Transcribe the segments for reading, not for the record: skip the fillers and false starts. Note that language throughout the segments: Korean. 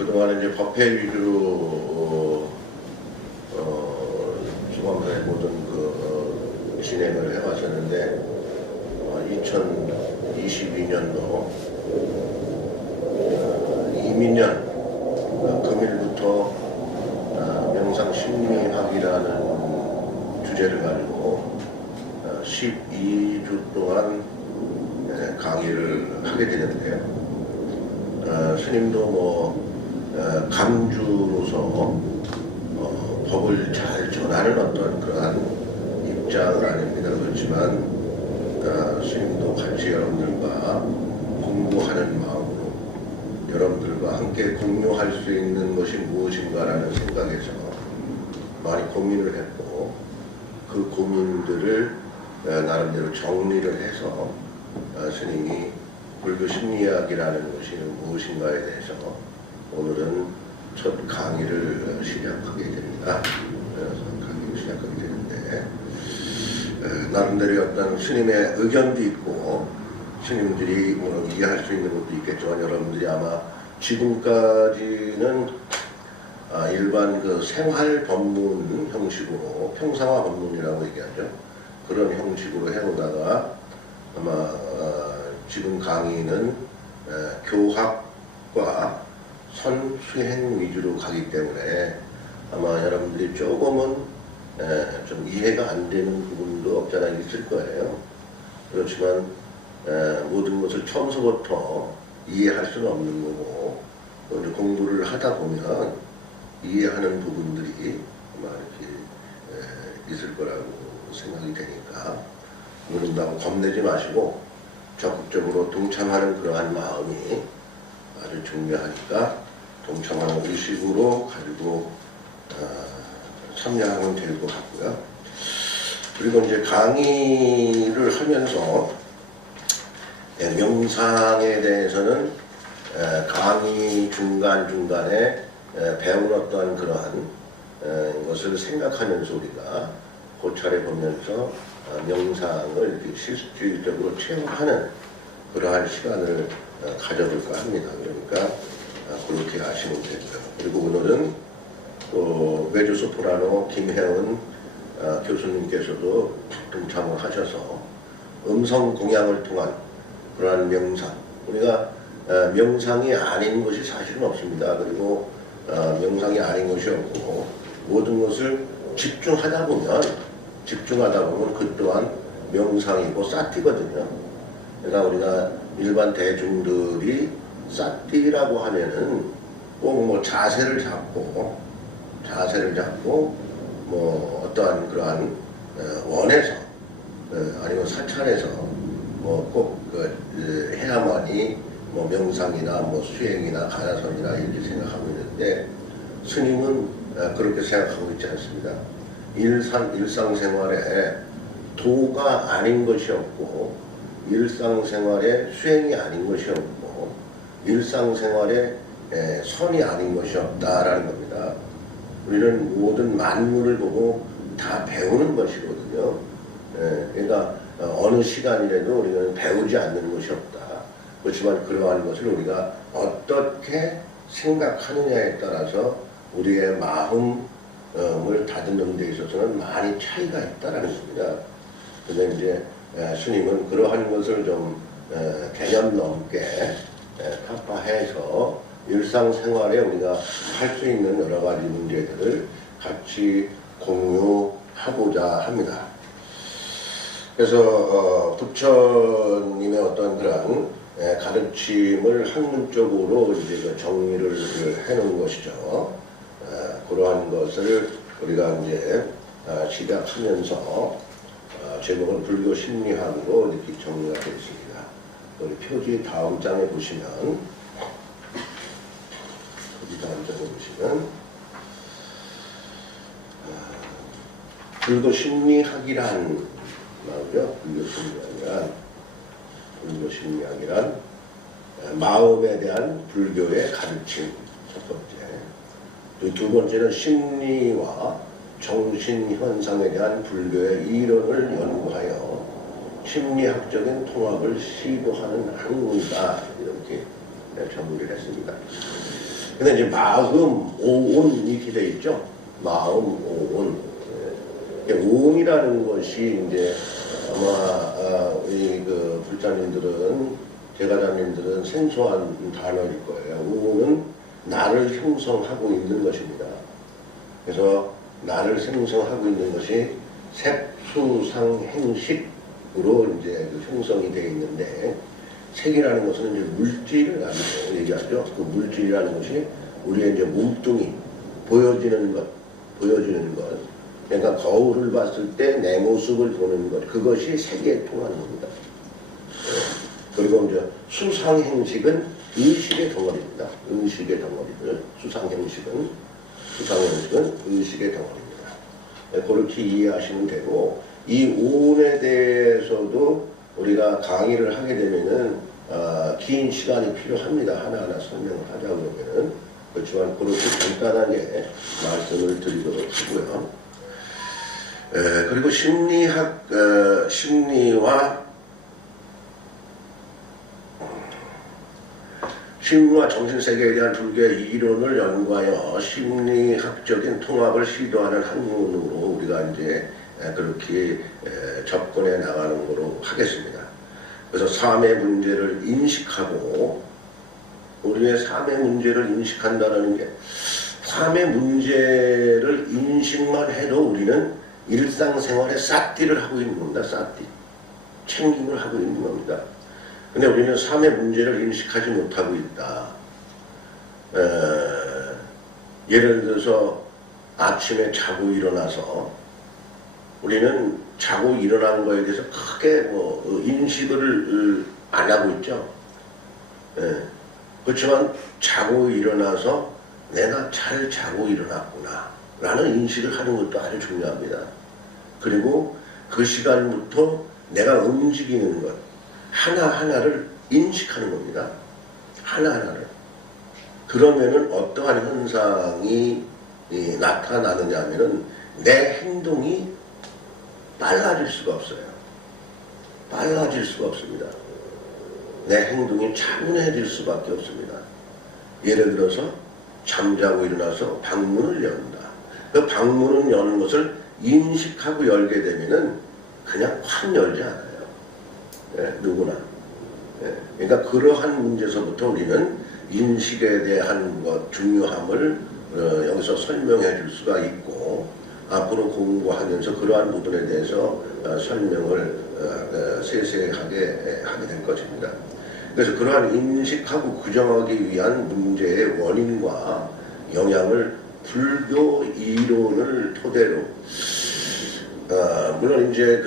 그동안 이제 법회 위주로 중앙회 모든 진행을 해왔었는데 2022년도 이민년 금일부터 명상심리학이라는 주제를 가지고 12주 동안 강의를 하게 되는데요. 스님도 강주로서 법을 잘 전하는 어떤 그러한 입장은 아닙니다. 그렇지만 스님도 같이 여러분들과 공부하는 마음으로 여러분들과 함께 공유할 수 있는 것이 무엇인가라는 생각에서 많이 고민을 했고, 그 고민들을 나름대로 정리를 해서 스님이 불교 심리학이라는 것이 무엇인가에 대해서 오늘은 첫 강의를 시작하게 됩니다. 강의를 시작하게 되는데, 나름대로 어떤 스님의 의견도 있고 스님들이 이해할 수 있는 것도 있겠지만, 여러분들이 아마 지금까지는 일반 생활 법문 형식으로, 평상화 법문이라고 얘기하죠. 그런 형식으로 해오다가 아마 지금 강의는 교학과 선수행 위주로 가기 때문에 아마 여러분들이 조금은 좀 이해가 안 되는 부분도 없지 않아 있을 거예요. 그렇지만 모든 것을 처음서부터 이해할 수는 없는 거고, 공부를 하다 보면 이해하는 부분들이 아마 이렇게 있을 거라고 생각이 되니까 모른다고 겁내지 마시고 적극적으로 동참하는 그러한 마음이 아주 중요하니까 동참하는 의식으로 가지고 참여하면 될 것 같고요. 그리고 이제 강의를 하면서 명상에 대해서는 강의 중간중간에 배운 어떤 그러한 것을 생각하면서 우리가 고찰해 보면서 명상을 이렇게 실질적으로 체험하는 그러한 시간을 가져볼까 합니다. 그러니까 그렇게 아시면 되고요. 그리고 오늘은 또 메조소프라노 김혜은 교수님께서도 동참을 하셔서 음성 공양을 통한 그러한 명상, 우리가 명상이 아닌 것이 사실은 없습니다. 그리고 명상이 아닌 것이 없고, 모든 것을 집중하다 보면 그 또한 명상이고 사티거든요. 그러니까 우리가 일반 대중들이 사티라고 하면은 꼭 자세를 잡고 어떠한 그러한 원에서 아니면 사찰에서 꼭 해야만이 명상이나 수행이나 가나선이나 이렇게 생각하고 있는데, 스님은 그렇게 생각하고 있지 않습니다. 일상생활에 도가 아닌 것이 없고, 일상생활에 수행이 아닌 것이 없고, 일상생활에 선이 아닌 것이 없다라는 겁니다. 우리는 모든 만물을 보고 다 배우는 것이거든요. 그러니까 어느 시간이라도 우리는 배우지 않는 것이 없다. 그렇지만 그러한 것을 우리가 어떻게 생각하느냐에 따라서 우리의 마음을 다듬는 데 있어서는 많이 차이가 있다라는 겁니다. 그런데 이제 스님은 그러한 것을 좀 개념 넘게 타파해서 일상생활에 우리가 할 수 있는 여러 가지 문제들을 같이 공유하고자 합니다. 그래서 부처님의 어떤 그런 가르침을 학문적으로 이제 정리를 해놓은 것이죠. 그러한 것을 우리가 이제 시작하면서 제목은 불교 심리학으로 이렇게 정리가 되어 있습니다. 우리 표지 다음 장에 보시면, 불교 심리학이란 말이죠. 불교 심리학이란 마음에 대한 불교의 가르침, 첫 번째. 두 번째는 심리와 정신현상에 대한 불교의 이론을 연구하여 심리학적인 통합을 시도하는 학문이다, 이렇게 정리를 했습니다. 근데 이제 마음, 오온 이렇게 돼 있죠. 마음, 오온. 오온이라는 것이 이제 아마 우리 그 불자님들은, 제가자님들은 생소한 단어일 거예요. 오온은 나를 형성하고 있는 것입니다. 그래서 나를 형성하고 있는 것이 색수상행식으로 이제 형성이 되어 있는데, 색이라는 것은 이제 물질을 얘기하죠. 그 물질이라는 것이 우리의 이제 몸뚱이, 보여지는 것. 그러니까 거울을 봤을 때 내 모습을 보는 것, 그것이 색에 통하는 겁니다. 그리고 이제 수상행식은 의식의 덩어리입니다. 의식의 덩어리들. 수상행식은 의식의 덩어리입니다. 그렇게 이해하시면 되고, 이 오온에 대해서도 우리가 강의를 하게 되면은 긴 시간이 필요합니다. 하나하나 설명을 하자 그러면은. 그렇지만 그렇게 간단하게 말씀을 드리도록 하고요. 그리고 심리와 정신세계에 대한 불교의 이론을 연구하여 심리학적인 통합을 시도하는 학문으로 우리가 이제 그렇게 접근해 나가는 거로 하겠습니다. 그래서 삶의 문제를 인식하고, 우리의 삶의 문제를 인식한다는 게, 삶의 문제를 인식만 해도 우리는 일상생활에 싹띠를 하고 있는 겁니다. 싹띠. 챙김을 하고 있는 겁니다. 근데 우리는 삶의 문제를 인식하지 못하고 있다. 예를 들어서 아침에 자고 일어나서 우리는 자고 일어난 거에 대해서 크게 인식을 안 하고 있죠. 그렇지만 자고 일어나서 내가 잘 자고 일어났구나 라는 인식을 하는 것도 아주 중요합니다. 그리고 그 시간부터 내가 움직이는 것 하나하나를 인식하는 겁니다. 하나하나를. 그러면은 어떠한 현상이 나타나느냐 하면은 내 행동이 빨라질 수가 없어요. 빨라질 수가 없습니다. 내 행동이 차분해질 수밖에 없습니다. 예를 들어서 잠자고 일어나서 방문을 연다. 그 방문을 여는 것을 인식하고 열게 되면은 그냥 확 열지 않아요. 누구나. 그러니까 그러한 문제에서부터 우리는 인식에 대한 것 중요함을 여기서 설명해 줄 수가 있고, 앞으로 공부하면서 그러한 부분에 대해서 설명을 세세하게 하게 될 것입니다. 그래서 그러한 인식하고 규정하기 위한 문제의 원인과 영향을 불교 이론을 토대로, 물론 이제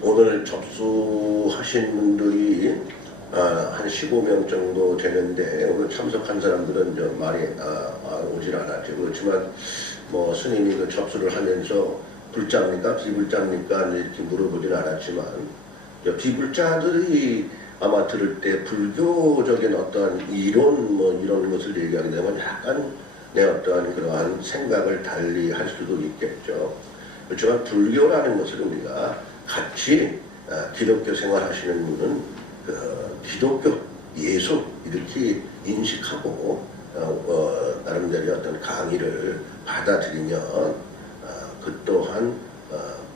오늘 접수하신 분들이 한 15명 정도 되는데, 오늘 참석한 사람들은 좀 많이 오질 않았죠. 그렇지만 뭐 스님이 접수를 하면서 불자입니까 비불자입니까 이렇게 물어보진 않았지만, 비불자들이 아마 들을 때 불교적인 어떠한 이론 이런 것을 얘기하게 되면 약간 내 어떠한 그러한 생각을 달리 할 수도 있겠죠. 그렇지만 불교라는 것을 우리가 같이 기독교 생활하시는 분은 기독교 예수 이렇게 인식하고 나름대로 어떤 강의를 받아들이면 그 또한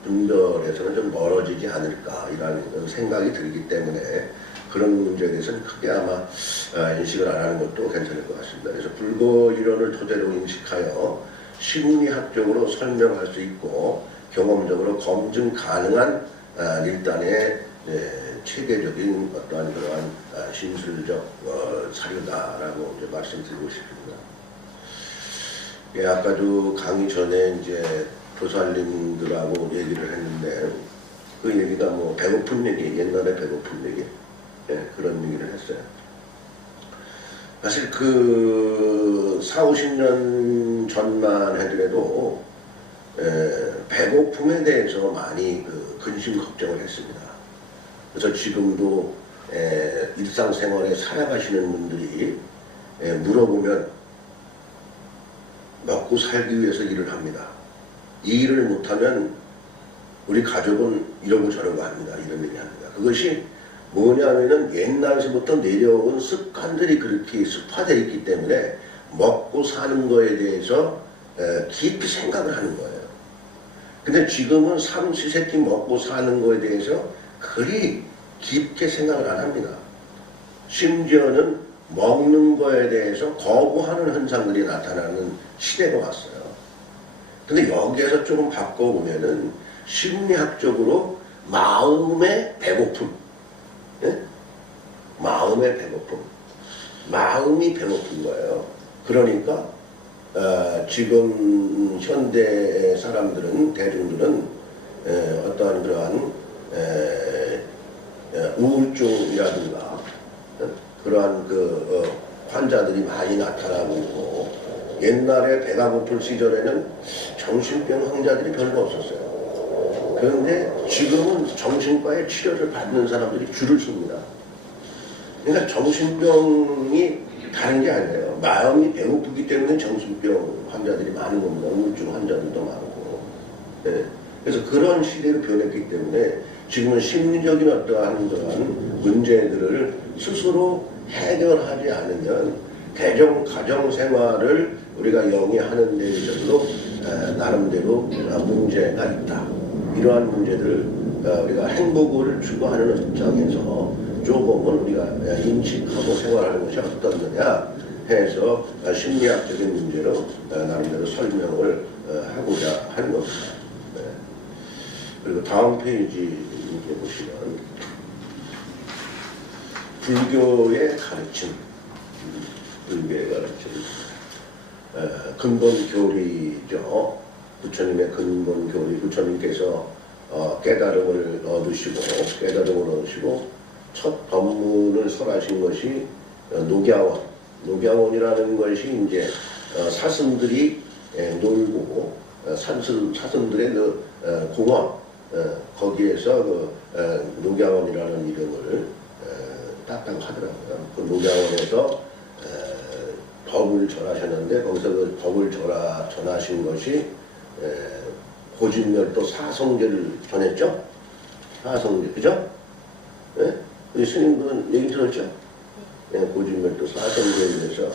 분별에서는 좀 멀어지지 않을까 이라는 생각이 들기 때문에 그런 문제에 대해서는 크게 아마 인식을 안 하는 것도 괜찮을 것 같습니다. 그래서 불교 이론을 토대로 인식하여 심리학적으로 설명할 수 있고 경험적으로 검증 가능한 일단의 체계적인 어떠한 그러한 신술적 사료다라고 이제 말씀드리고 싶습니다. 아까도 강의 전에 이제 도살님들하고 얘기를 했는데, 그 얘기가 뭐 배고픈 얘기, 옛날에 배고픈 얘기, 그런 얘기를 했어요. 사실 40-50년 전만 하더라도 배고픔에 대해서 많이 근심 걱정을 했습니다. 그래서 지금도 일상생활에 살아가시는 분들이 물어보면 먹고 살기 위해서 일을 합니다. 이 일을 못하면 우리 가족은 이러고 저러고 합니다. 이런 얘기 합니다. 그것이 뭐냐면은 옛날서부터 내려온 습관들이 그렇게 습화되어 있기 때문에 먹고 사는 거에 대해서 깊이 생각을 하는 거예요. 근데 지금은 삼시세끼 먹고 사는 거에 대해서 그리 깊게 생각을 안 합니다. 심지어는 먹는 거에 대해서 거부하는 현상들이 나타나는 시대가 왔어요. 근데 여기에서 조금 바꿔보면은 심리학적으로 마음의 배고픔, 예? 마음의 배고픔, 마음이 배고픈 거예요. 그러니까 지금 현대 사람들은, 대중들은 어떠한 그러한 우울증이라든가 그러한 환자들이 많이 나타나고, 옛날에 배가 고플 시절에는 정신병 환자들이 별로 없었어요. 그런데 지금은 정신과의 치료를 받는 사람들이 줄을 섭니다. 그러니까 정신병이 다른 게 아니에요. 마음이 배고프기 때문에 정신병 환자들이 많은 겁니다. 우울증 환자들도 많고. 네. 그래서 그런 시대로 변했기 때문에 지금은 심리적인 어떠한 그런 문제들을 스스로 해결하지 않으면 가정 생활을 우리가 영위하는 데 있어서도 나름대로 문제가 있다. 이러한 문제들을 우리가 행복을 추구하는 입장에서 조금은 우리가 인식하고 생활하는 것이 어떻느냐 해서 심리학적인 문제로 나름대로 설명을 하고자 하는 겁니다. 네. 그리고 다음 페이지 보시면 불교의 가르침, 불교의 가르침, 근본 교리죠. 부처님의 근본 교리, 부처님께서 깨달음을 얻으시고 첫 법문을 설하신 것이 녹야원이라는 것이 이제 사슴들이 놀고 사슴들의 공원, 거기에서 녹야원이라는 이름을 땄다고 하더라고요. 그 녹야원에서 법을 전하셨는데, 거기서 그 법을 전하신 것이 고진멸도 사성제를 전했죠? 사성제, 그죠? 네? 우리 스님들은 얘기 들었죠? 네, 고진멸도 사성제에 대해서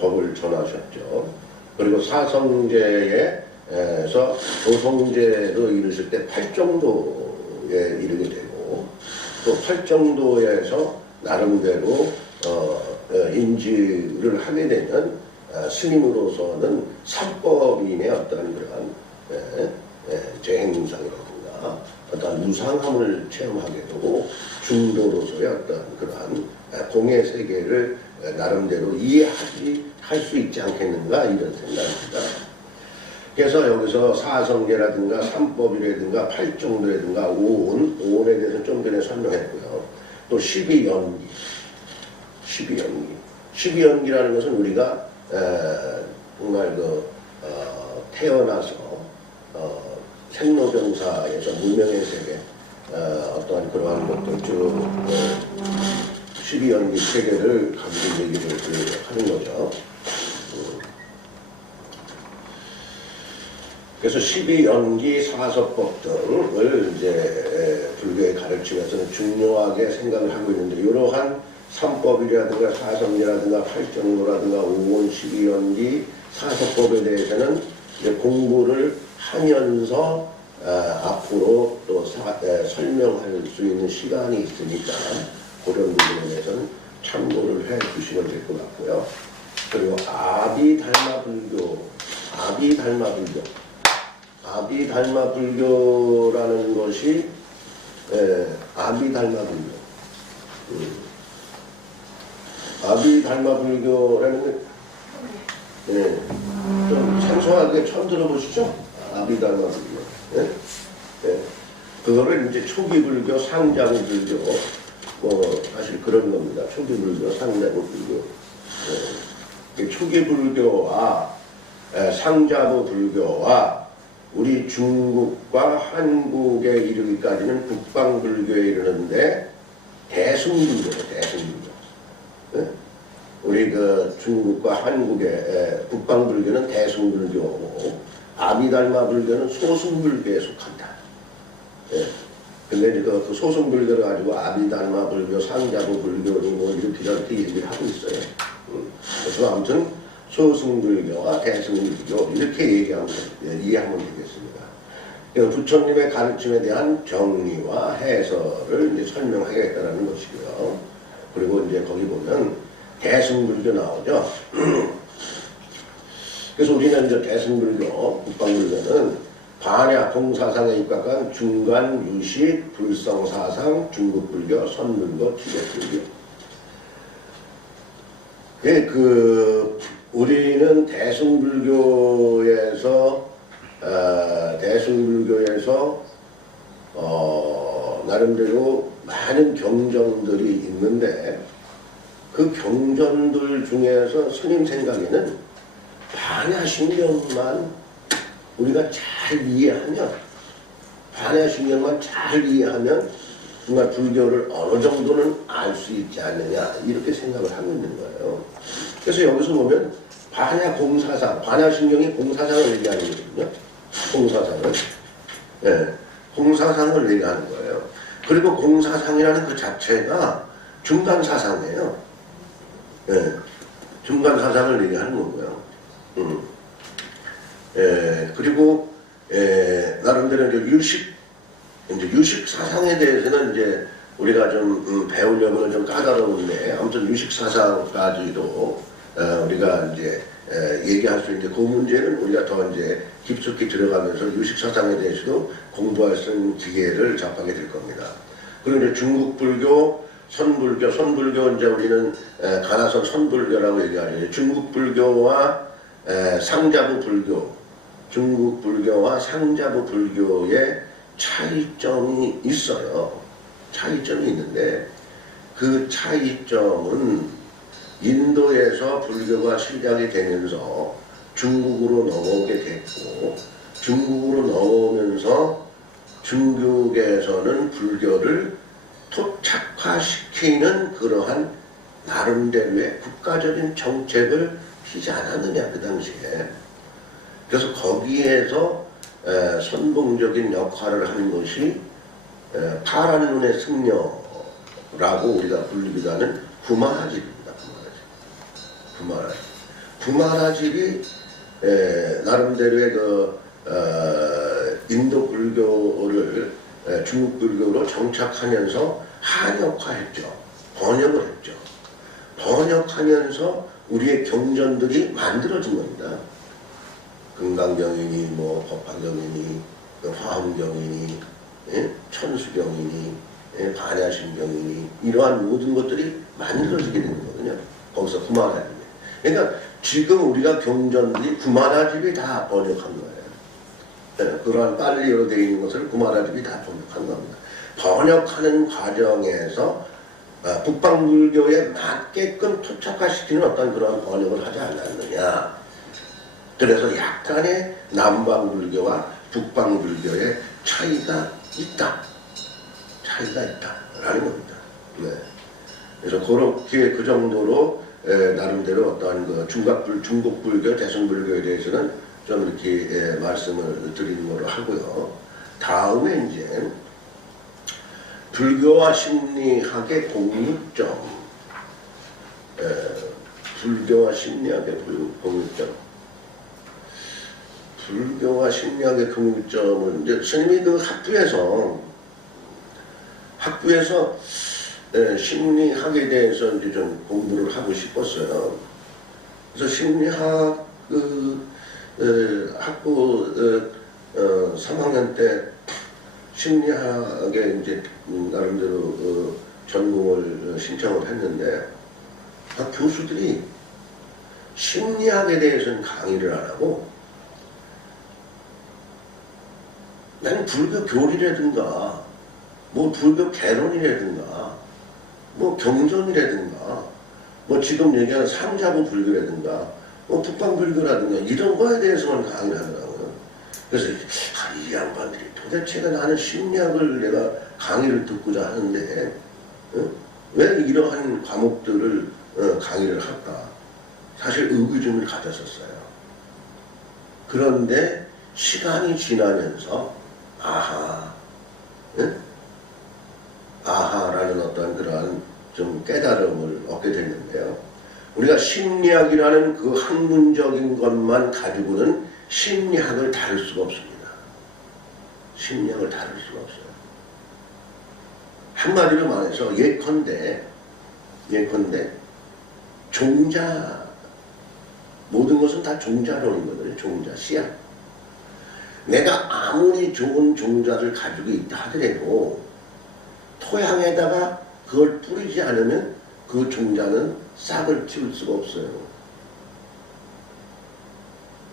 법을 전하셨죠. 그리고 사성제에서 도성제로 이르실 때 8정도에 이르게 되고, 또 8정도에서 나름대로 인지를 하게 되면 스님으로서는 삼법인의 어떤 그러한 재행상이라든가 어떤 무상함을 체험하게 되고, 중도로서의 어떤 그러한 공의 세계를 나름대로 이해할 수 있지 않겠는가, 이런 생각입니다. 그래서 여기서 사성제라든가 삼법이라든가 팔정도라든가 오온에 대해서 좀 전에 설명했고요. 또 12연기. 12연기라는 것은 우리가 정말 태어나서 생로병사에서 무명의 세계 어떠한 그러한 것들 쭉 12연기 세계를 가지고 얘기를 하는 거죠. 그래서 12연기 사서법 등을 이제 불교에 가르치면서는 중요하게 생각을 하고 있는데, 이러한 삼법이라든가 사성이라든가 팔정도라든가 오원 12연기 사서법에 대해서는 이제 공부를 하면서 앞으로 또 설명할 수 있는 시간이 있으니까 그런 부분에 대해서는 참고를 해 주시면 될 것 같고요. 그리고 아비달마불교라는 것이 아비달마불교라는 게 좀 생소하게 처음 들어보시죠? 아비달마불교. 그거를 이제 초기불교, 상자부불교, 사실 그런 겁니다. 초기불교, 상자부불교. 초기불교와 상자부불교와 우리 중국과 한국에 이르기까지는 북방불교에 이르는데 대승불교죠, 대승불교. 우리 중국과 한국의 북방불교는 대승불교고, 아비달마불교는 소승불교에 속한다. 근데 이제 그 소승불교를 가지고 아비달마불교, 상자부불교를 이렇게 얘기를 하고 있어요. 그래서 아무튼 소승불교와 대승불교 이렇게 얘기하면 이해하면 되겠습니다. 부처님의 가르침에 대한 정리와 해설을 이제 설명하겠다는 것이고요. 그리고 이제 거기 보면 대승불교 나오죠. 그래서 우리는 이제 대승불교, 북방불교는 반야 공사상에 입각한 중간 유식 불성사상 중국불교, 선불교, 티베트불교. 예, 우리는 대승불교에서 나름대로 많은 경전들이 있는데 그 경전들 중에서 스님 생각에는 반야신경만 우리가 잘 이해하면 정말 불교를 어느 정도는 알 수 있지 않느냐 이렇게 생각을 하고 있는 거예요. 그래서 여기서 보면 반야공사상, 반야신경이 공사상을 얘기하는 거거든요. 공사상을. 예, 공사상을 얘기하는 거예요. 그리고 공사상이라는 그 자체가 중간사상이에요. 예, 중간사상을 얘기하는 거고요. 그리고 나름대로 이제 유식 사상에 대해서는 이제 우리가 좀 배우려면 좀 까다로운데 아무튼 유식 사상까지도 우리가 이제 얘기할 수 있는데 그 문제는 우리가 더 이제 깊숙이 들어가면서 유식 사상에 대해서도 공부할 수 있는 기회를 접하게 될 겁니다. 그리고 이제 중국불교, 선불교 이제 우리는 가나선 선불교라고 얘기하죠. 중국불교와 상자부 불교, 중국불교와 상자부 불교의 차이점이 있어요. 차이점이 있는데 그 차이점은 인도에서 불교가 시작이 되면서 중국으로 넘어오게 됐고 중국으로 넘어오면서 중국에서는 불교를 토착화시키는 그러한 나름대로의 국가적인 정책을 피지 않았느냐 그 당시에. 그래서 거기에서 선봉적인 역할을 하는 것이 파란 눈의 승려라고 우리가 불리기도 하는 구마라집입니다. 구마라집이 나름대로의 인도 불교를 중국 불교로 정착하면서 한역화했죠. 번역을 했죠. 번역하면서 우리의 경전들이 만들어진 겁니다. 금강경이니 뭐 법화경이니 화엄경이니 천수경이니 반야신경이니 이러한 모든 것들이 만들어지게 되는 거거든요. 거기서 구마라집이. 그러니까 지금 우리가 경전들이 구마라집이 다 번역한 거예요. 그러한 빨리어로 되어 있는 것을 구마라집이 다 번역한 겁니다. 번역하는 과정에서 북방불교에 맞게끔 토착화시키는 어떤 그런 번역을 하지 않았느냐. 그래서 약간의 남방불교와 북방불교의 차이가 있다라는 겁니다. 네. 그래서 그렇게 그 정도로 나름대로 어떠한 중국불교, 대승불교에 대해서는 좀 이렇게 말씀을 드리는 걸로 하고요. 다음에 이제 불교와 심리학의 공유점, 불교와 심리학의 공유점. 불교와 심리학의 공유점은 이제 스님이 그 학부에서 심리학에 대해서 이제 좀 공부를 하고 싶었어요. 그래서 심리학 학부 3학년 때 심리학에 이제 나름대로 전공을 신청을 했는데 교수들이 심리학에 대해서는 강의를 안 하고 나는 불교 교리라든가 뭐 불교 개론이라든가 뭐 경전이라든가 뭐 지금 얘기하는 상자부 불교라든가 뭐 북방불교라든가 이런 거에 대해서만 강의를 하더라고요. 그래서 이 양반들이 도대체가 나는 심리학을 내가 강의를 듣고자 하는데 왜 이러한 과목들을 강의를 할까? 사실 의구심을 가졌었어요. 그런데 시간이 지나면서 아하라는 어떤 그러한 좀 깨달음을 얻게 됐는데요. 우리가 심리학이라는 그 학문적인 것만 가지고는 심리학을 다룰 수가 없습니다. 심리학을 다룰 수가 없어요. 한마디로 말해서 예컨대 종자, 모든 것은 다 종자론이거든요. 종자, 씨앗. 내가 아무리 좋은 종자를 가지고 있다 하더라도 토양에다가 그걸 뿌리지 않으면 그 종자는 싹을 틔울 수가 없어요.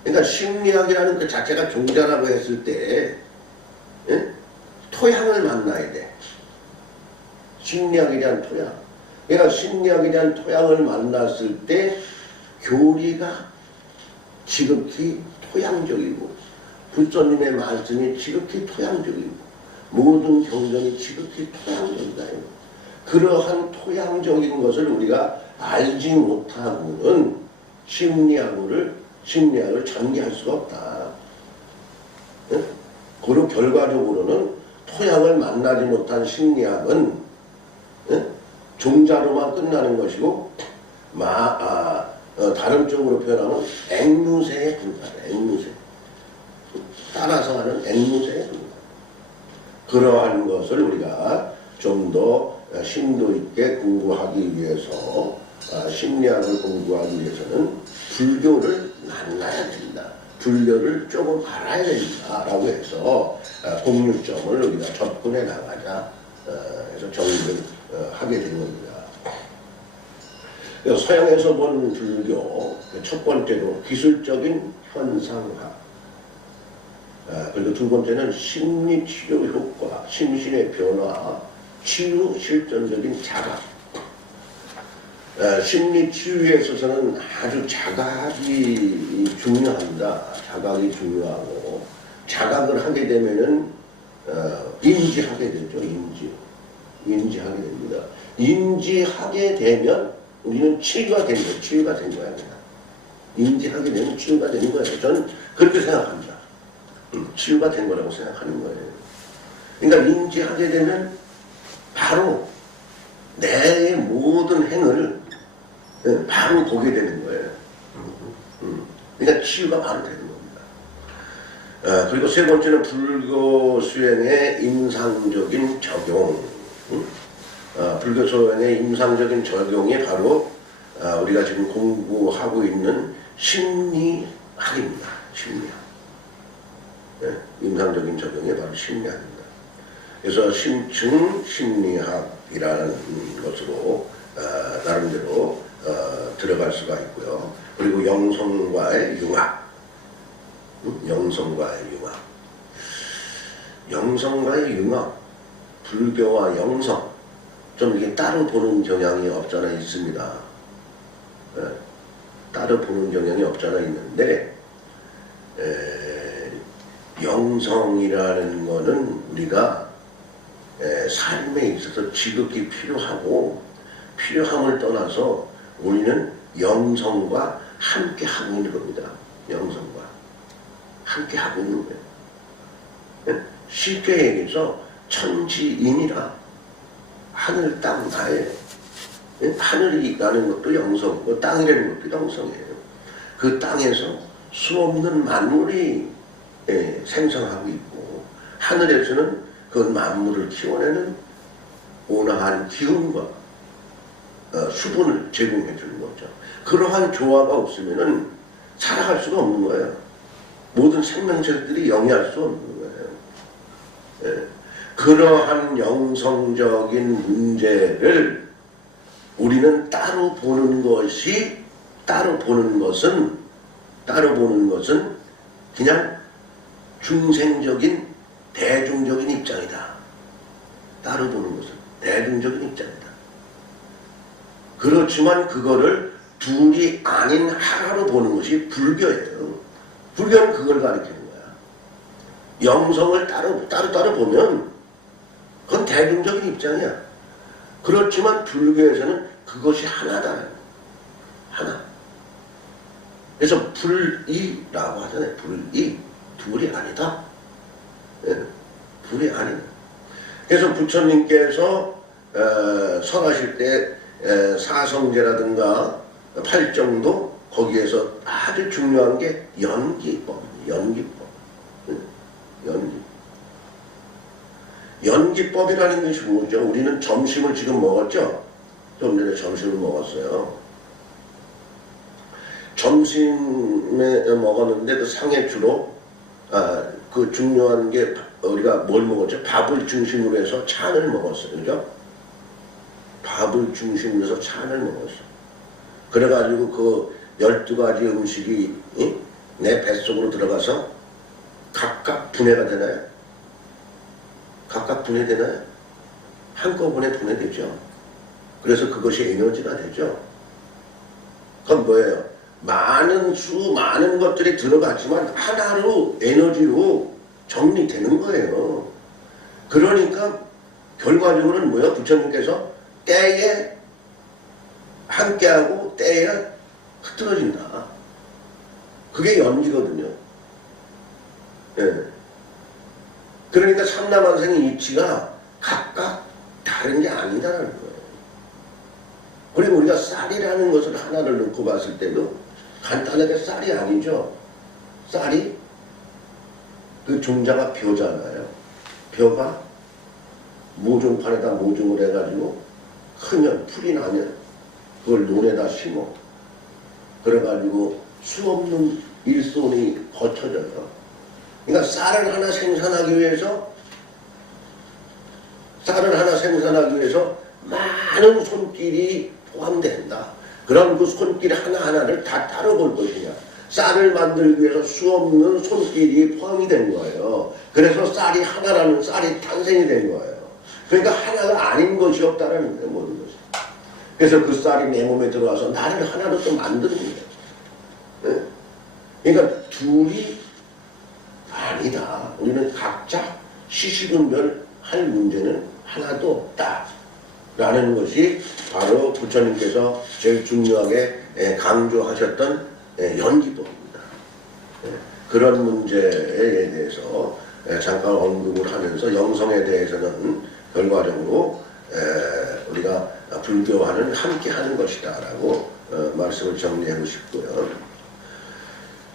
그러니까 심리학이라는 그 자체가 종자라고 했을 때 토양을 만나야 돼. 심리학에 대한 토양. 그러니까 심리학에 대한 토양을 만났을 때 교리가 지극히 토양적이고 불처님의 말씀이 지극히 토양적이고 모든 경전이 지극히 토양적이다. 그러한 토양적인 것을 우리가 알지 못하고는 심리학을 전개할 수가 없다. 그리고 결과적으로는 토양을 만나지 못한 심리학은 종자로만 끝나는 것이고 다른 쪽으로 표현하면 앵무새에 불과해. 앵무새. 따라서 하는 앵무새에 불과해. 그러한 것을 우리가 좀 더 심도 있게 공부하기 위해서 심리학을 공부하기 위해서는 불교를 만나야 된다. 불교를 조금 알아야 된다라고 해서 공유점을 우리가 접근해 나가자 해서 정리를 하게 된 겁니다. 서양에서 본 불교 첫 번째로 기술적인 현상학, 그리고 두 번째는 심리치료 효과, 심신의 변화, 치유 실전적인 자각. 심리치유에 있어서는 아주 자각이 중요합니다. 자각이 중요하고 자각을 하게 되면은 인지하게 되죠. 인지하게 됩니다. 인지하게 되면 우리는 치유가 된 거예요. 치유가 된 거야. 인지하게 되면 치유가 되는 거예요. 저는 그렇게 생각합니다. 치유가 된 거라고 생각하는 거예요. 그러니까 인지하게 되면 바로 내 모든 행을 바로 보게 되는 거예요. 그러니까 치유가 바로 되는 겁니다. 그리고 세 번째는 불교 수행의 임상적인 적용. 불교 수행의 임상적인 적용이 바로 우리가 지금 공부하고 있는 심리학입니다. 심리학. 임상적인 적용이 바로 심리학입니다. 그래서 심층 심리학이라는 것으로 나름대로 들어갈 수가 있고요. 그리고 영성과의 융합. 영성과의 융합. 영성과의 융합. 불교와 영성. 좀 이게 따로 보는 경향이 없잖아 있습니다. 따로 보는 경향이 없잖아 있는데, 영성이라는 거는 우리가 삶에 있어서 지극히 필요하고 필요함을 떠나서 우리는 영성과 함께 하고 있는 겁니다. 영성과 함께 하고 있는 거예요. 쉽게 얘기해서 천지인이라 하늘 땅 나에 하늘이 있다는 것도 영성이고 땅이라는 것도 영성이에요. 그 땅에서 수없는 만물이 생성하고 있고 하늘에서는 그 만물을 키워내는 온화한 기운과 수분을 제공해 주는 거죠. 그러한 조화가 없으면은 살아갈 수가 없는 거예요. 모든 생명체들이 영위할 수 없는 거예요. 그러한 영성적인 문제를 우리는 따로 보는 것은 그냥 중생적인 대중적인 입장이다. 따로 보는 것은 대중적인 입장이다. 그렇지만 그거를 둘이 아닌 하나로 보는 것이 불교예요. 불교는 그걸 가르치는 거야. 영성을 따로 보면 그건 대중적인 입장이야. 그렇지만 불교에서는 그것이 하나다. 하나. 그래서 불이라고 하잖아요. 불이. 둘이 아니다. 둘이 아니다. 그래서 부처님께서 설하실 때 사성제라든가 팔정도 거기에서 아주 중요한 게 연기법. 연기법이라는 것이 뭐죠? 우리는 점심을 지금 먹었죠? 좀 전에 점심을 먹었어요. 점심에 먹었는데 그 상에 주로 그 중요한 게 우리가 뭘 먹었죠? 밥을 중심으로 해서 찬을 먹었어요. 그죠? 밥을 중심으로 해서 찬을 먹었어. 그래가지고 그 12가지 음식이 내 뱃속으로 들어가서 각각 분해가 되나요? 각각 분해되나요? 한꺼번에 분해되죠. 그래서 그것이 에너지가 되죠. 그건 뭐예요? 많은 것들이 들어갔지만 하나로 에너지로 정리되는 거예요. 그러니까 결과적으로는 뭐예요? 부처님께서 때에 함께하고 때에 흐트러진다. 그게 연기거든요. 예. 그러니까 삼라만상의 이치가 각각 다른 게 아니다라는 거예요. 그리고 우리가 쌀이라는 것을 하나를 놓고 봤을 때도 간단하게 쌀이 아니죠. 쌀이 그 종자가 벼잖아요. 벼가 모종판에다 모종을 해가지고 크면 풀이 나면 그걸 논에다 심어. 그래가지고 수없는 일손이 거쳐져서, 그러니까 쌀을 하나 생산하기 위해서 많은 손길이 포함된다. 그럼 그 손길 하나하나를 다 따로 볼 것이냐. 쌀을 만들기 위해서 수없는 손길이 포함이 된 거예요. 그래서 쌀이 하나라는 쌀이 탄생이 된 거예요. 그러니까 하나가 아닌 것이 없다라는 거예요. 모든 것이. 그래서 그 쌀이 내 몸에 들어와서 나를 하나로 또 만드는 거예요. 네? 그러니까 둘이 아니다. 우리는 각자 시시분별할 문제는 하나도 없다. 라는 것이 바로 부처님께서 제일 중요하게 강조하셨던 연기법입니다. 그런 문제에 대해서 잠깐 언급을 하면서 영성에 대해서는 결과적으로 우리가 불교와는 함께하는 것이다 라고 말씀을 정리하고 싶고요.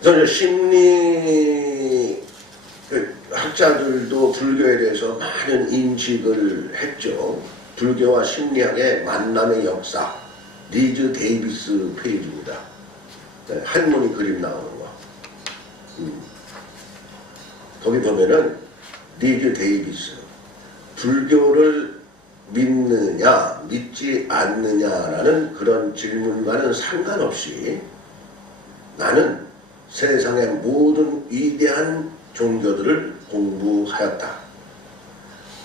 그래서 심리 학자들도 불교에 대해서 많은 인식을 했죠. 불교와 심리학의 만남의 역사, 리즈 데이비스 페이지입니다. 할머니 그림 나오는 거. 거기 보면은 리즈 데이비스, 불교를 믿느냐 믿지 않느냐라는 그런 질문과는 상관없이 나는 세상의 모든 위대한 종교들을 공부하였다.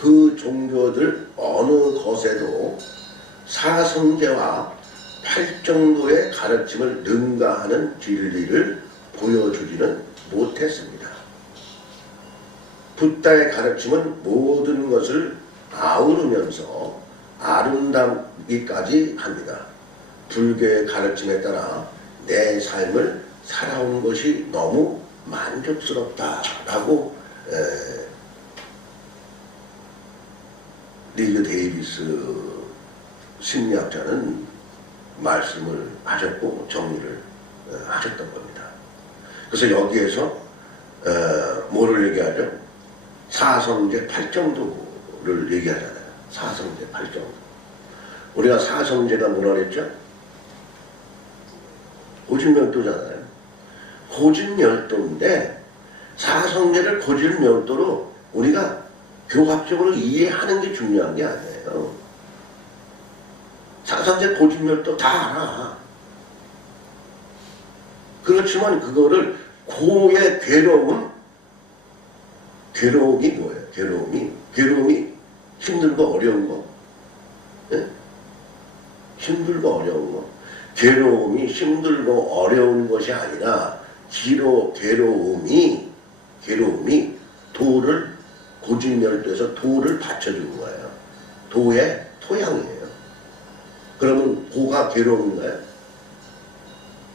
그 종교들 어느 것에도 사성제와 팔정도의 가르침을 능가하는 진리를 보여주지는 못했습니다. 붓다의 가르침은 모든 것을 아우르면서 아름다기까지 합니다. 불교의 가르침에 따라 내 삶을 살아온 것이 너무 만족스럽다라고 리즈 데이비스 심리학자는 말씀을 하셨고 정리를 하셨던 겁니다. 그래서 여기에서 뭐를 얘기하죠? 사성제 팔정도를 얘기하잖아요. 사성제 팔정도. 우리가 사성제가 뭐라 그랬죠? 고진멸도잖아요. 고진멸도인데 사성제를 고진멸도로 우리가 교합적으로 이해하는 게 중요한 게 아니에요. 사성제 고진멸도 다 알아. 그렇지만 그거를 고의 괴로움이 뭐예요? 괴로움이 힘들고 어려운 거. 네? 힘들고 어려운 거. 괴로움이 힘들고 어려운 것이 아니라 괴로움이 도를 고진멸도에서 도를 받쳐주는 거예요. 도의 토양이에요. 그러면 고가 괴로운가요?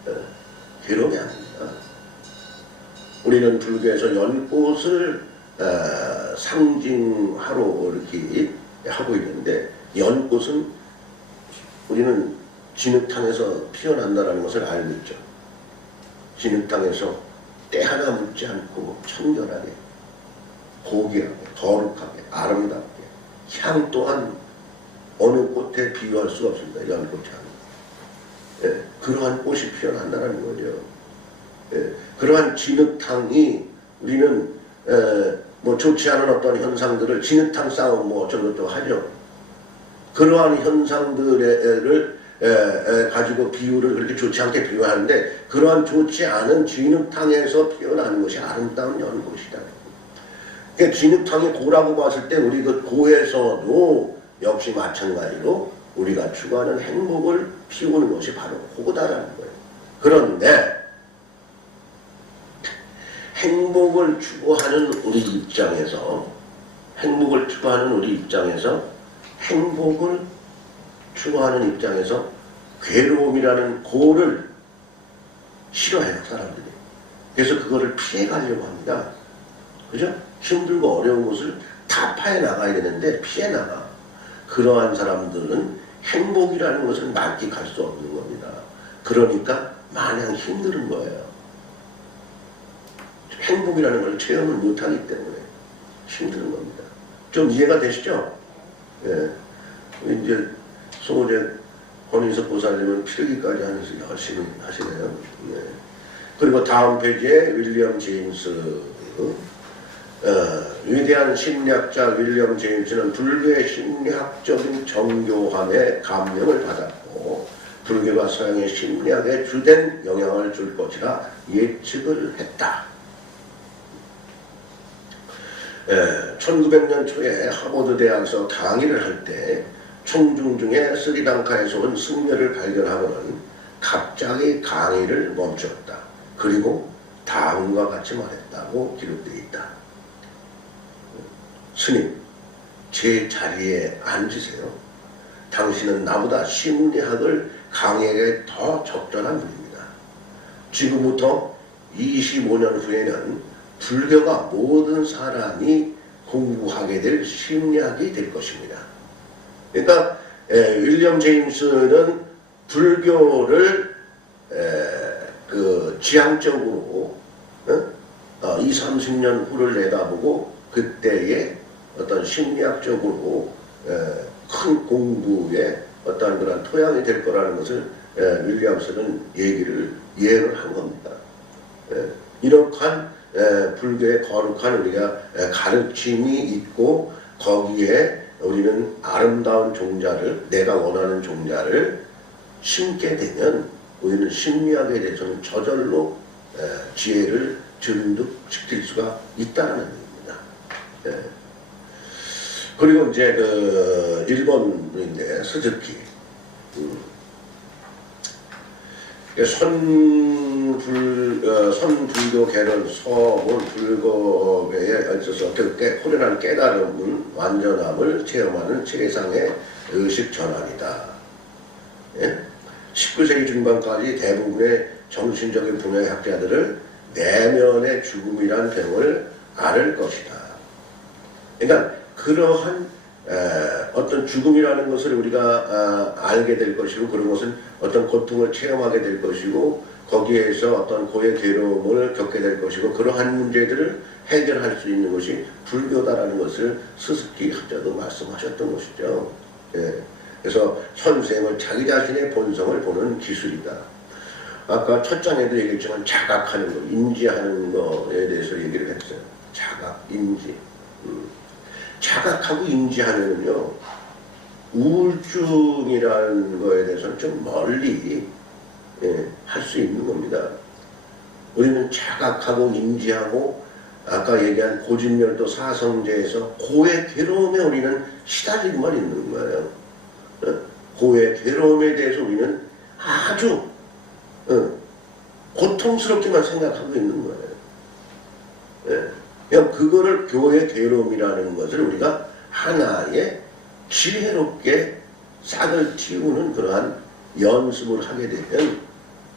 네. 괴로움이 아닙니다. 우리는 불교에서 연꽃을 상징하러 이렇게 하고 있는데, 연꽃은 우리는 진흙탕에서 피어난다는 것을 알고 있죠. 진흙탕에서 때 하나 묻지 않고 청결하게, 고귀하게, 거룩하게, 아름답게, 향 또한 어느 꽃에 비유할 수가 없습니다. 연꽃 향. 예, 그러한 꽃이 피어난다는 거죠. 예, 그러한 진흙탕이 우리는 뭐 좋지 않은 어떤 현상들을 진흙탕 싸움 뭐 어쩌고저쩌고 하죠. 그러한 현상들을 가지고 비유를 그렇게 좋지 않게 비유하는데, 그러한 좋지 않은 진흙탕에서 피어나는 것이 아름다운 연꽃이다. 그러니까 진흙탕이 고라고 봤을 때 우리 그 고에서도 역시 마찬가지로 우리가 추구하는 행복을 피우는 것이 바로 고다라는 거예요. 그런데 행복을 추구하는 우리 입장에서 행복을 추구하는 입장에서 괴로움이라는 고를 싫어해요, 사람들이. 그래서 그거를 피해가려고 합니다. 그죠? 힘들고 어려운 것을 타파해 나가야 되는데 피해 나가. 그러한 사람들은 행복이라는 것을 만끽할 수 없는 겁니다. 그러니까 마냥 힘든 거예요. 행복이라는 걸 체험을 못하기 때문에 힘든 겁니다. 좀 이해가 되시죠? 예. 이제 송호재 권인석 보살님은 필기까지 하면서 열심히 하시네요. 예. 그리고 다음 페이지에 윌리엄 제임스, 위대한 심리학자 윌리엄 제임스는 불교의 심리학적인 정교함에 감명을 받았고 불교가 서양의 심리학에 주된 영향을 줄 것이라 예측을 했다. 1900년 초에 하버드 대학에서 강의를 할 때 총중 중에 스리랑카에서 온 승려를 발견하고는 갑자기 강의를 멈추었다. 그리고 다음과 같이 말했다고 기록되어 있다. 스님, 제 자리에 앉으세요. 당신은 나보다 심리학을 강의하기에 더 적절한 분입니다. 지금부터 25년 후에는 불교가 모든 사람이 공부하게 될 심리학이 될 것입니다. 그러니까 윌리엄 제임스는 불교를 지향적으로 20, 30년 후를 내다보고 그때의 어떤 심리학적으로 큰 공부에 어떤 그런 토양이 될 거라는 것을 윌리엄스는 예언을 한 겁니다. 이러한 불교의 거룩한 우리가 가르침이 있고 거기에 우리는 아름다운 종자를, 내가 원하는 종자를 심게 되면 우리는 심리학에 대해서는 저절로 지혜를 증득시킬 수가 있다는 얘기입니다. 그리고 이제 그 일본인데 스즈키 선불교 개론 서본 불교에 있어서 호련한 깨달음은 완전함을 체험하는 최상의 의식 전환이다. 19세기 중반까지 대부분의 정신적인 분야의 학자들을 내면의 죽음이란 병을 앓을 것이다. 그러니까 그러한 어떤 죽음이라는 것을 우리가 알게 될 것이고, 그런 것은 어떤 고통을 체험하게 될 것이고, 거기에서 어떤 고의 괴로움을 겪게 될 것이고, 그러한 문제들을 해결할 수 있는 것이 불교다라는 것을 스스키 학자도 말씀하셨던 것이죠. 그래서 현생을 자기 자신의 본성을 보는 기술이다. 아까 첫 장에도 얘기했지만 자각하는 것, 인지하는 것에 대해서 얘기를 했어요. 자각, 인지. 자각하고 인지하면요, 우울증이라는 거에 대해서는 좀 멀리 할 수 있는 겁니다. 우리는 자각하고 인지하고 아까 얘기한 고진멸도 사성제에서 고의 괴로움에 우리는 시달리고만 있는 거예요. 고의 괴로움에 대해서 우리는 아주 고통스럽게만 생각하고 있는 거예요. 그냥 그거를 교의 괴로움이라는 것을 우리가 하나의 지혜롭게 싹을 틔우는 그러한 연습을 하게 되면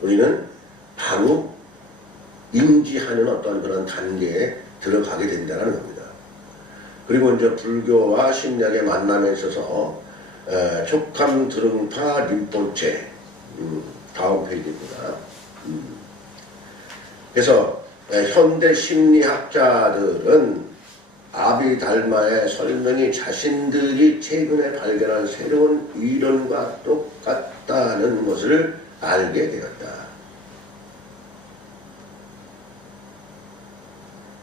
우리는 바로 인지하는 어떤 그런 단계에 들어가게 된다는 겁니다. 그리고 이제 불교와 심리학의 만남에 있어서 촉감 드릉파 림포체, 다음 페이지입니다. 그래서 현대 심리학자들은 아비달마의 설명이 자신들이 최근에 발견한 새로운 이론과 똑같다는 것을 알게 되었다.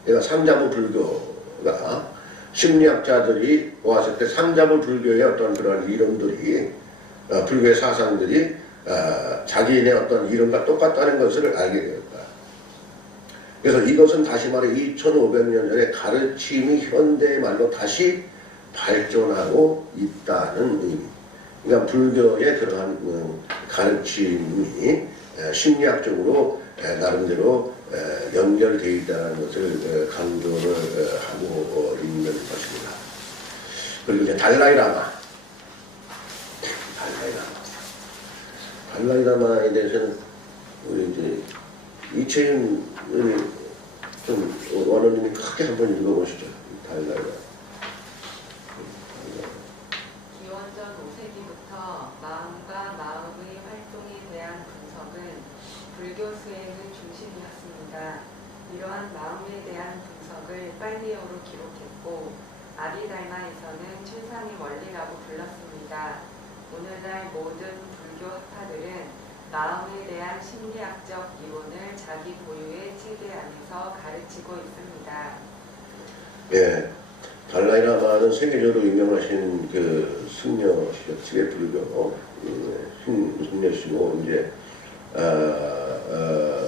그러니까 삼자부 불교가 심리학자들이 보았을 때 삼자부 불교의 어떤 그런 이론들이 불교의 사상들이 자기네 어떤 이론과 똑같다는 것을 알게 되었다. 그래서 이것은 다시 말해 2500년 전의 가르침이 현대의 말로 다시 발전하고 있다는 의미. 그러니까 불교의 그러한 가르침이 심리학적으로 나름대로 연결되어 있다는 것을 강조를 하고 있는 것입니다. 그리고 이제 달라이라마에 대해서는 우리 이제 이채윤을 좀 원어님이 크게 한번 읽어보시죠. 달라이라마. 기원전 5세기부터 마음과 마음의 활동에 대한 분석은 불교 수행의 중심이었습니다. 이러한 마음에 대한 분석을 빨리어로 기록했고 아비달마에서는 최상의 원리라고 불렀습니다. 오늘날 모든 불교 학파들은 마음에 대한 심리학적 이론을 자기 고유의 체계 안에서 가르치고 있습니다. 예, 달라이라마는 세계적으로 유명하신 그 승려시죠. 티베트 불교 승려시고 이제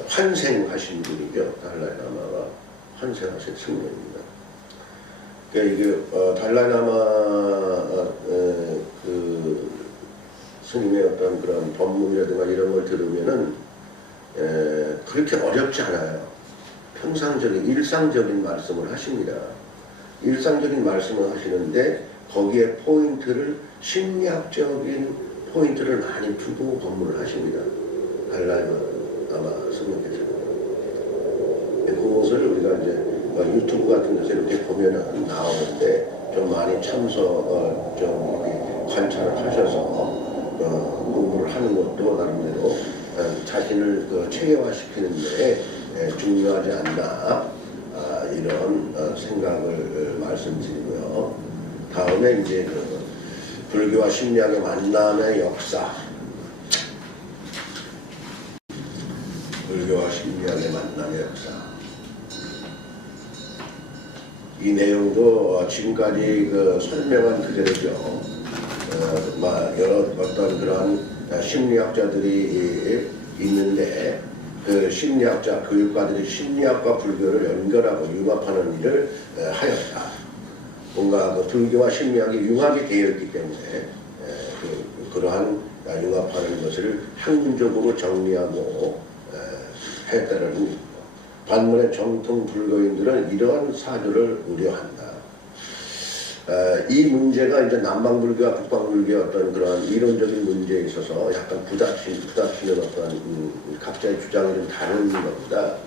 환생하신 분이죠. 달라이라마가 환생하신 승려입니다. 그러니까 이게 달라이라마 그 스님의 어떤 그런 법문이라든가 이런 걸 들으면은 그렇게 어렵지 않아요. 평상적인 일상적인 말씀을 하십니다. 일상적인 말씀을 하시는데 거기에 포인트를 심리학적인 포인트를 많이 두고 법문을 하십니다. 달라이라마 스님께서 그것을 우리가 이제 유튜브 같은 데서 이렇게 보면은 나오는데 좀 많이 참석을 좀 관찰을 하셔서 공부를 하는 것도 나름대로 자신을 체계화시키는 데 중요하지 않나 이런 생각을 말씀드리고요. 다음에 이제 불교와 심리학의 만남의 역사, 불교와 심리학의 만남의 역사. 이 내용도 지금까지 설명한 그대로죠. 여러 어떤 그런 심리학자들이 있는데 그 심리학자 교육가들이 심리학과 불교를 연결하고 융합하는 일을 하였다. 뭔가 불교와 심리학이 융합이 되어 있기 때문에 그러한 융합하는 것을 학문적으로 정리하고 했다는 의미입니다. 반면에 정통 불교인들은 이러한 사조를 우려한다. 이 문제가 이제 남방불교와 북방불교의 어떤 그런 이론적인 문제에 있어서 약간 부닥치는 어떤 각자의 주장이 좀 다른 겁니다.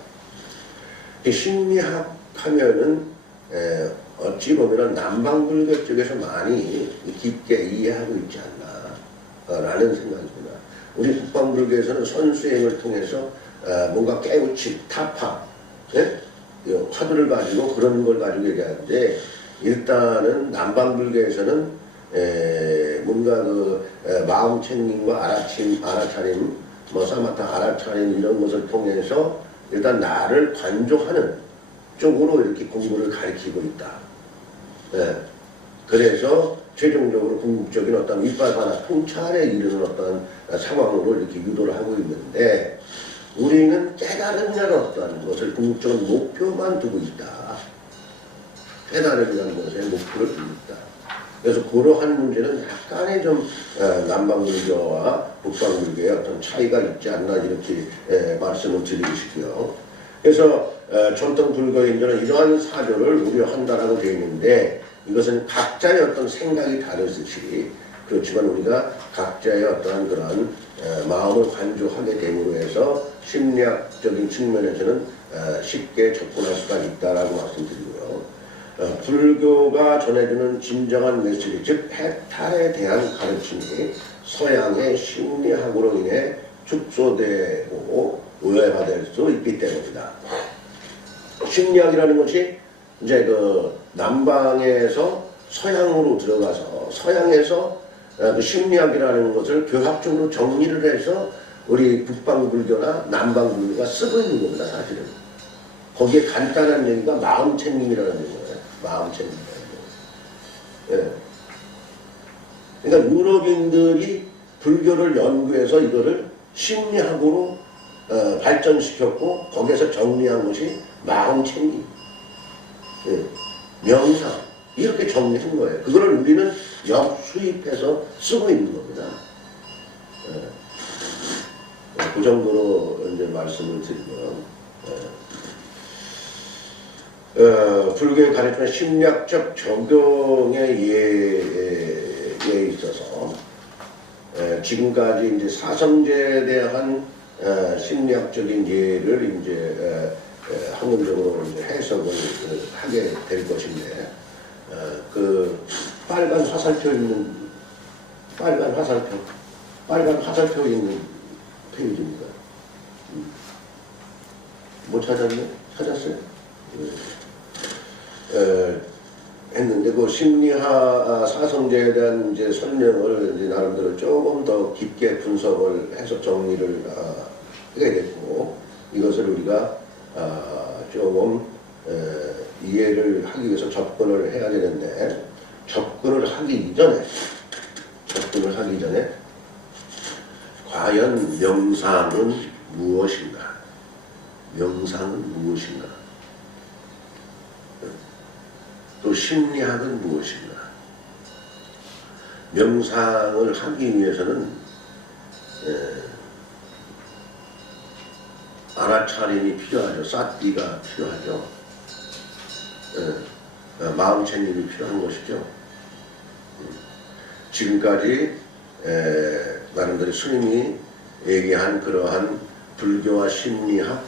심리학 하면은 어찌 보면 남방불교 쪽에서 많이 깊게 이해하고 있지 않나 라는 생각입니다. 우리 북방불교에서는 선수행을 통해서 뭔가 깨우침, 타파, 화두를 가지고 그런 걸 가지고 얘기하는데 일단은 남방불교에서는 뭔가 마음 챙김과 알아차림, 사마타 알아차림 이런 것을 통해서 일단 나를 관조하는 쪽으로 이렇게 공부를 가르치고 있다. 그래서 최종적으로 궁극적인 어떤 이빨바나 통찰에 이르는 어떤 상황으로 이렇게 유도를 하고 있는데 우리는 깨달음이라는 어떤 것을 궁극적인 목표만 두고 있다. 깨달음이라는 것에 목표를 두고 있다. 그래서 그러한 문제는 약간의 좀 남방불교와 북방불교의 어떤 차이가 있지 않나 이렇게 말씀을 드리고 싶고요. 그래서 전통 불교인들은 이러한 사조를 우려한다라고 되어 있는데 이것은 각자의 어떤 생각이 다르듯이 그렇지만 우리가 각자의 어떤 그런 마음을 관조하게 됨으로 해서 심리학적인 측면에서는 쉽게 접근할 수가 있다라고 말씀드리고요. 불교가 전해주는 진정한 메시지, 즉 해탈에 대한 가르침이 서양의 심리학으로 인해 축소되고 오해받을 수 있기 때문이다. 심리학이라는 것이 이제 그 남방에서 서양으로 들어가서 서양에서 그 심리학이라는 것을 교학적으로 정리를 해서 우리 북방 불교나 남방 불교가 쓰고 있는 겁니다, 사실은. 거기에 간단한 얘기가 마음 챙김이라는 얘기예요. 마음 챙김이라는 얘기. 예. 그러니까 유럽인들이 불교를 연구해서 이거를 심리학으로 발전시켰고 거기에서 정리한 것이 마음 챙김, 예. 명상 이렇게 정리한 거예요. 그거를 우리는 역수입해서 쓰고 있는 겁니다. 예. 그 정도로 이제 말씀을 드리면, 불교의 가르침의 심리학적 적용의 예에 있어서 지금까지 이제 사성제에 대한 심리학적인 예를 이제 학문적으로 이제 해석을 하게 될 것인데, 그 빨간 화살표 있는 페이지입니다. 못 찾았네? 찾았어요? 했는데 그 심리학 사성제에 대한 이제 설명을 이제 나름대로 조금 더 깊게 분석을 해서 정리를 하게 됐고, 이것을 우리가 조금 이해를 하기 위해서 접근을 해야 되는데, 접근을 하기 전에 과연 명상은 무엇인가? 명상은 무엇인가? 또 심리학은 무엇인가? 명상을 하기 위해서는 알아차림이 필요하죠. 사띠가 필요하죠. 마음 챙김이 필요한 것이죠. 지금까지 나름대로 스님이 얘기한 그러한 불교와 심리학,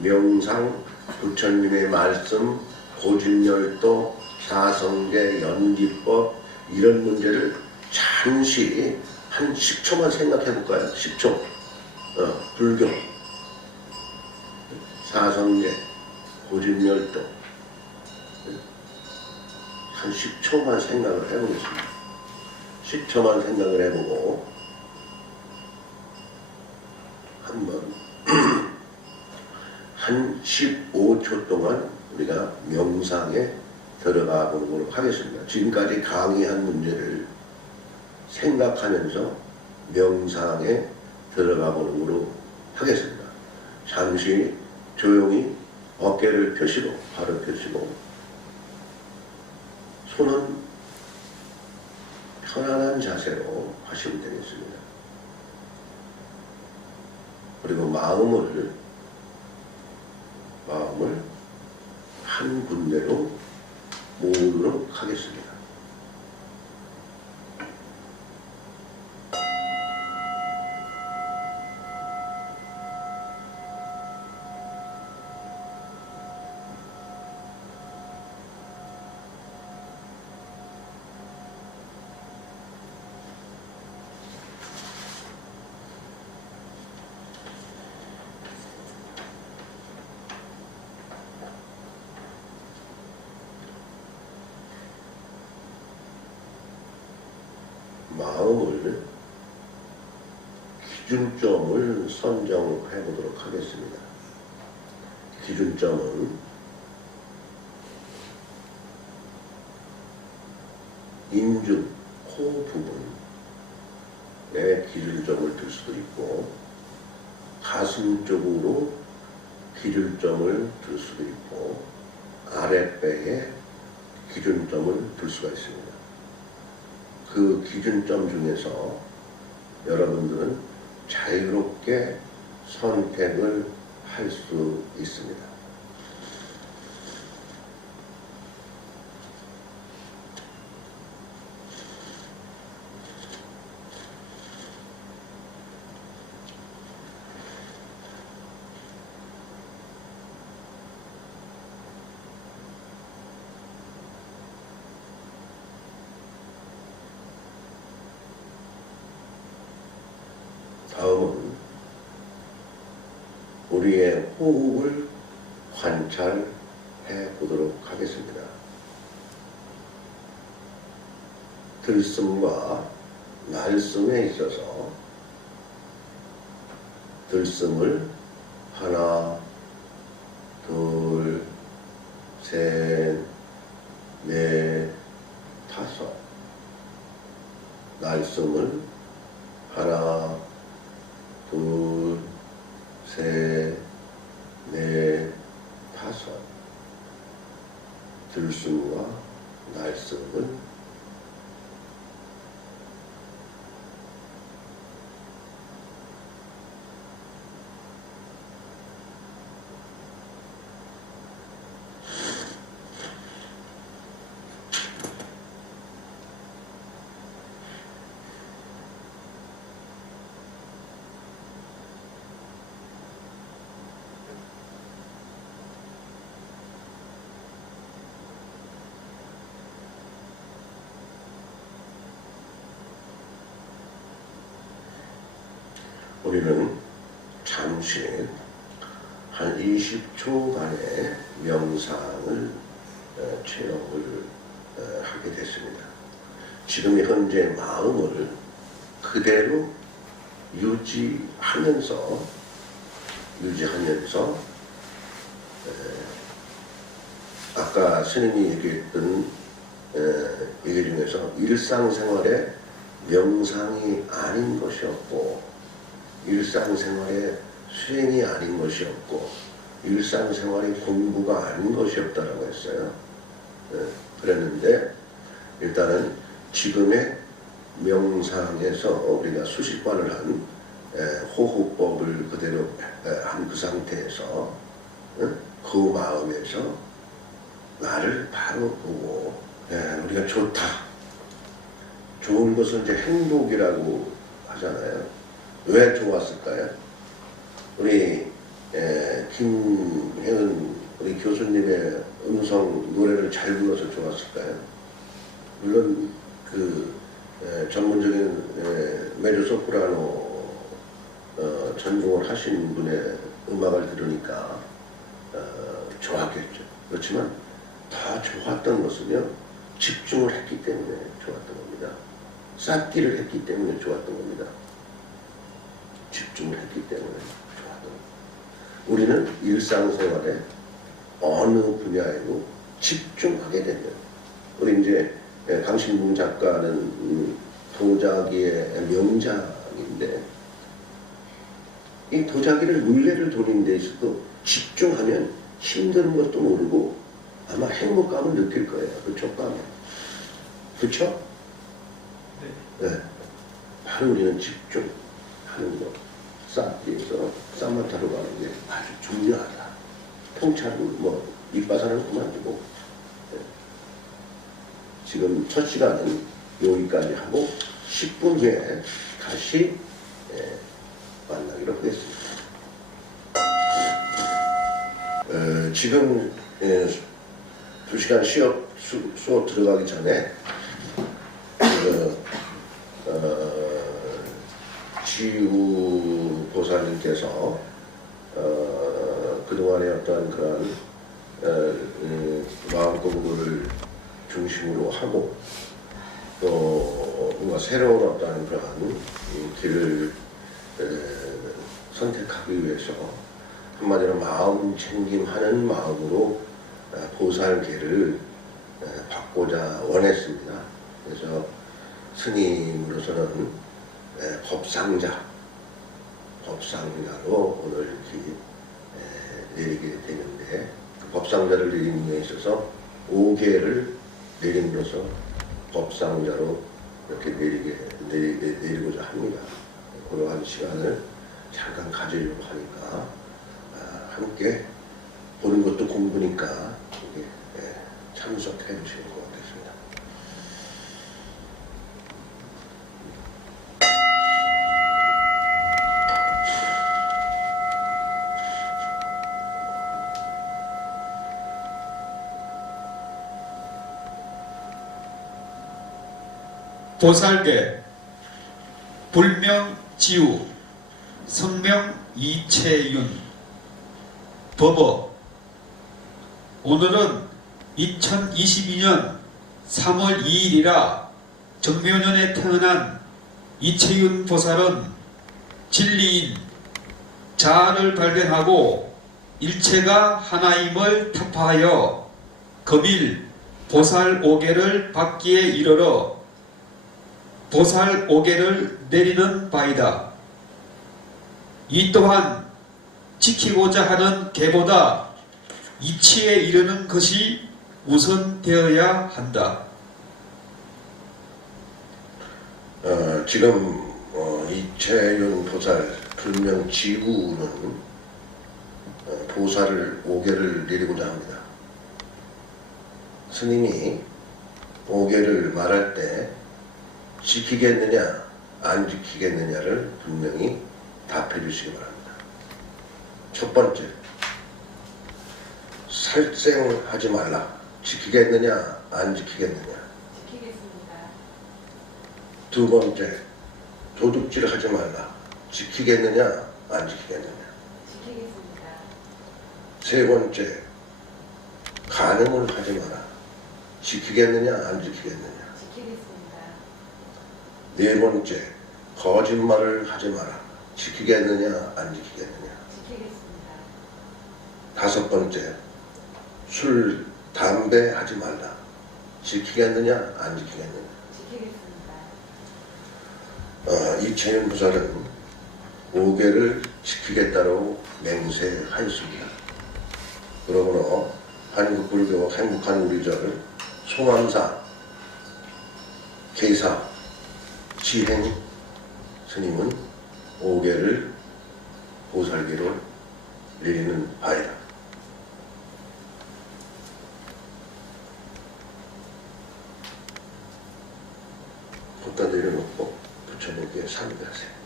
명상, 부처님의 말씀, 고진열도, 사성제, 연기법 이런 문제를 잠시 한 10초만 생각해 볼까요? 10초. 불교, 사성제, 고진열도 한 10초만 생각을 해보겠습니다. 10초만 생각을 해보고 한번 한 15초 동안 우리가 명상에 들어가 보도록 하겠습니다. 지금까지 강의한 문제를 생각하면서 명상에 들어가 보도록 하겠습니다. 잠시 조용히 어깨를 펴시고 발을 펴시고 손은 편안한 자세로 하시면 되겠습니다. 그리고 마음을 한 군데로 모으도록 하겠습니다. 마음을 기준점을 선정해 보도록 하겠습니다. 기준점은 인중, 코 부분에 기준점을 둘 수도 있고, 가슴 쪽으로 기준점을 둘 수도 있고, 아랫배에 기준점을 둘 수가 있습니다. 그 기준점 중에서 여러분들은 자유롭게 선택을 할 수 있습니다. 다음은 우리의 호흡을 관찰해 보도록 하겠습니다. 들숨과 날숨에 있어서 들숨을 하나, 둘, 셋, 넷, 다섯. 날숨을 하나, 둘, 셋, 넷, 다섯. 들숨과 날숨을 우리는 잠시 한 20초간의 명상을 체험을 하게 됐습니다. 지금 현재 마음을 그대로 유지하면서 아까 스님이 얘기했던 얘기 중에서 일상생활에 명상이 아닌 것이 없고 일상생활의 수행이 아닌 것이 없고 일상생활의 공부가 아닌 것이 없다라고 했어요. 그랬는데 일단은 지금의 명상에서 우리가 수식관을 한 호흡법을 그대로 한 그 상태에서 그 마음에서 나를 바로 보고 우리가 좋다. 좋은 것은 이제 행복이라고 하잖아요. 왜 좋았을까요? 우리 김혜은 우리 교수님의 음성 노래를 잘 불러서 좋았을까요? 물론 그 전문적인 메조소프라노 전공을 하신 분의 음악을 들으니까 좋았겠죠. 그렇지만 더 좋았던 것은요, 집중을 했기 때문에 좋았던 겁니다. 쌓기를 했기 때문에 좋았던 겁니다. 집중을 했기 때문에 좋았던 겁니다. 우리는 일상생활에 어느 분야에도 집중하게 되면, 우리 이제 강신봉 작가는 도자기의 명작인데, 이 도자기를 물레를 돌리는 데 있어도 집중하면 힘든 것도 모르고 아마 행복감을 느낄 거예요. 그 촉감에. 그렇죠? 네. 바로 우리는 집중하는 것. 쌓기에서 쌈마타로 가는 게 아주 중요하다. 통찰은 밑바사는 그만두고. 네. 지금 첫 시간은 여기까지 하고 10분 후에 다시 만나기로 하겠습니다. 지금 2시간 수업 들어가기 전에 지우 보살님께서 그동안의 어떤 그런 마음 공부를 중심으로 하고 또 뭔가 새로운 어떤 그런 길을 선택하기 위해서 한마디로 마음 챙김하는 마음으로 보살계를 받고자 원했습니다. 그래서 스님으로서는 법상자로 오늘 이렇게 내리게 되는데, 그 법상자를 내리는 데 있어서 5개를 내림으로써 법상자로 이렇게 내리고자 합니다. 그러한 시간을 잠깐 가지려고 하니까 함께 보는 것도 공부니까 참석해 주시는 것 같습니다. 보살계 불명 지우, 성명 이채윤, 법어. 오늘은 2022년 3월 2일이라 정묘년에 태어난 이채윤 보살은 진리인 자아를 발견하고 일체가 하나임을 타파하여 금일 보살 오계를 받기에 이르러 보살 오계를 내리는 바이다. 이 또한 지키고자 하는 계보다 이치에 이르는 것이 우선되어야 한다. 지금 이채윤 보살 불명 지구는 보살을 오계를 내리고자 합니다. 스님이 오계를 말할 때 지키겠느냐 안 지키겠느냐를 분명히 답해 주시기 바랍니다. 첫 번째, 살생하지 말라. 지키겠느냐 안 지키겠느냐. 지키겠습니다. 두 번째, 도둑질 하지 말라. 지키겠느냐 안 지키겠느냐. 지키겠습니다. 세 번째, 간음을 하지 마라. 지키겠느냐 안 지키겠느냐. 지키겠습니다. 네 번째, 거짓말을 하지 마라. 지키겠느냐 안 지키겠느냐. 지키겠습니다. 다섯 번째, 술, 담배 하지 말라. 지키겠느냐 안 지키겠느냐. 지키겠습니다. 이채윤 보살은 오계를 지키겠다고 맹세하였습니다. 그러므로 한국 불교 행복한 우리절 송암사 계사 지행 스님은 오계를 보살기로 내리는 바이다. 갖다 내려놓고 부처님께 상대하세요.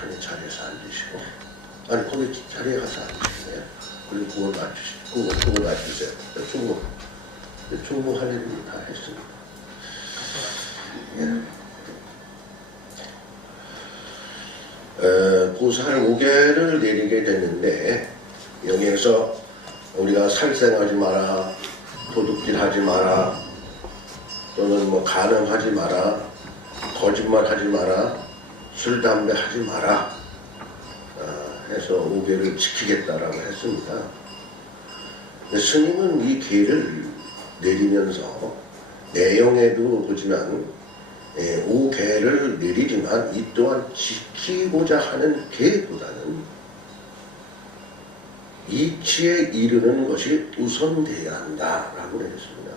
편히 자리에서 앉으시고, 아니 거기 자리에 가서 앉으시네요. 그리고 그걸 놔주시고, 그거 놔주세요. 충분할 일은 다 했습니다. 보살 오계를 내리게 됐는데, 여기에서 우리가 살생하지 마라, 도둑질하지 마라, 또는 뭐 간음하지 마라, 거짓말하지 마라, 술, 담배 하지 마라 해서 오계를 지키겠다라고 했습니다. 근데 스님은 이 계를 내리면서 내용에도 보지만 오계를 내리지만 이 또한 지키고자 하는 계보다는 이치에 이르는 것이 우선돼야 한다라고 했습니다.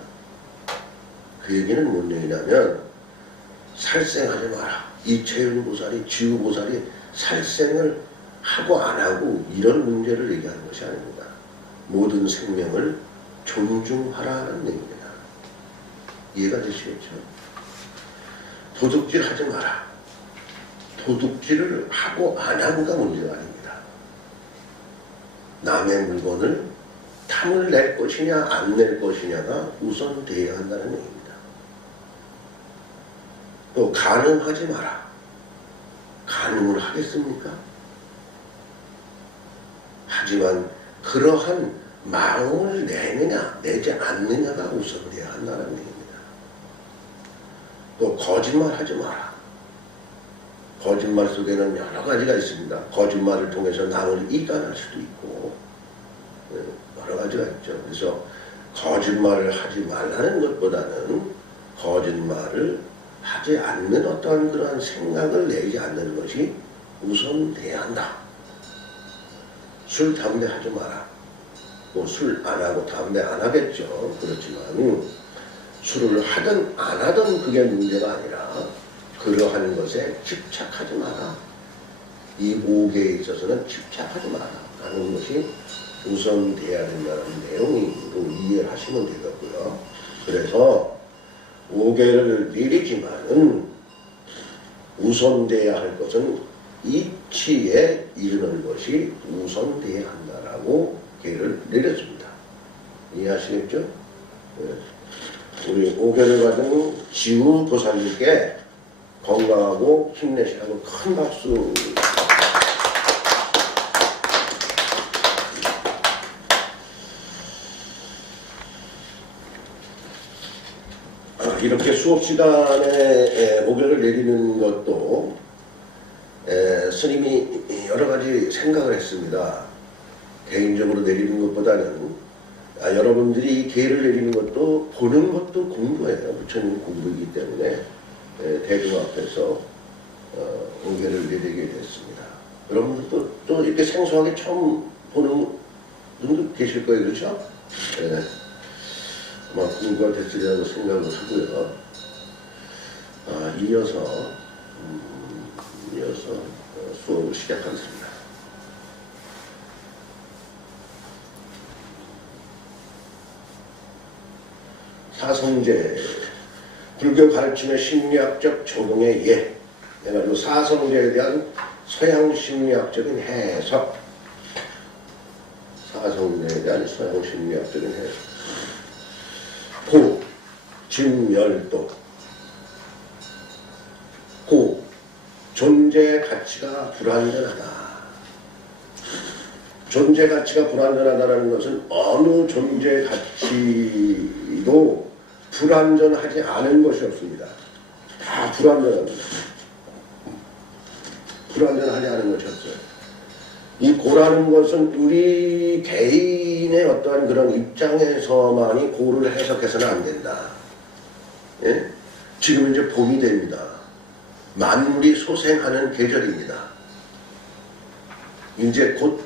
그 얘기는 뭔 얘기냐면 살생하지 마라. 이채윤 보살이, 지우 보살이 살생을 하고 안 하고 이런 문제를 얘기하는 것이 아닙니다. 모든 생명을 존중하라는 얘기입니다. 이해가 되시겠죠? 도둑질 하지 마라. 도둑질을 하고 안 하고가 문제가 아닙니다. 남의 물건을 탐을 낼 것이냐 안 낼 것이냐가 우선돼야 한다는 얘기입니다. 또 간음하지 마라. 간음을 하겠습니까? 하지만 그러한 마음을 내느냐 내지 않느냐가 우선돼야 한다는 얘기입니다. 또 거짓말하지 마라. 거짓말 속에는 여러 가지가 있습니다. 거짓말을 통해서 남을 이간할 수도 있고 여러 가지가 있죠. 그래서 거짓말을 하지 말라는 것보다는 거짓말을 하지 않는 어떠한 그러한 생각을 내지 않는 것이 우선돼야 한다. 술, 담배 하지 마라. 뭐 술 안 하고 담배 안 하겠죠. 그렇지만 술을 하든 안 하든 그게 문제가 아니라 그러한 것에 집착하지 마라. 이 5개에 있어서는 집착하지 마라 라는 것이 우선돼야 된다는 내용으로 이해를 하시면 되겠고요. 그래서 5개를 내리지만은 우선돼야 할 것은 이치에 이르는 것이 우선돼야 한다라고 계를 내렸습니다. 이해하시겠죠? 네. 우리 5개를 받은 지우 보살님께 건강하고 힘내시라고 큰 박수. 이렇게 수업 시간에 5개를 내리는 것도 스님이 여러 가지 생각을 했습니다. 개인적으로 내리는 것보다는 여러분들이 이 계를 내리는 것도 보는 것도 공부예요. 부처님 공부이기 때문에 대중 앞에서 5개를 내리게 됐습니다. 여러분들도 또 이렇게 생소하게 처음 보는 분도 계실 거예요. 그렇죠? 네. 아마 공부가 됐으리라고 생각을 하고요. 이어서 수업을 시작하겠습니다. 사성제, 불교 가르침의 심리학적 적용의 예. 그래가지고 사성제에 대한 서양 심리학적인 해석. 사성제에 대한 서양 심리학적인 해석. 고, 진멸도. 고, 존재 가치가 불완전하다. 존재 가치가 불완전하다는 것은 어느 존재 가치도 불완전하지 않은 것이 없습니다. 다 불완전합니다. 불완전하지 않은 것이 없어요. 이 고라는 것은 우리 개인의 어떠한 그런 입장에서만이 고를 해석해서는 안 된다. 예? 지금 이제 봄이 됩니다. 만물이 소생하는 계절입니다. 이제 곧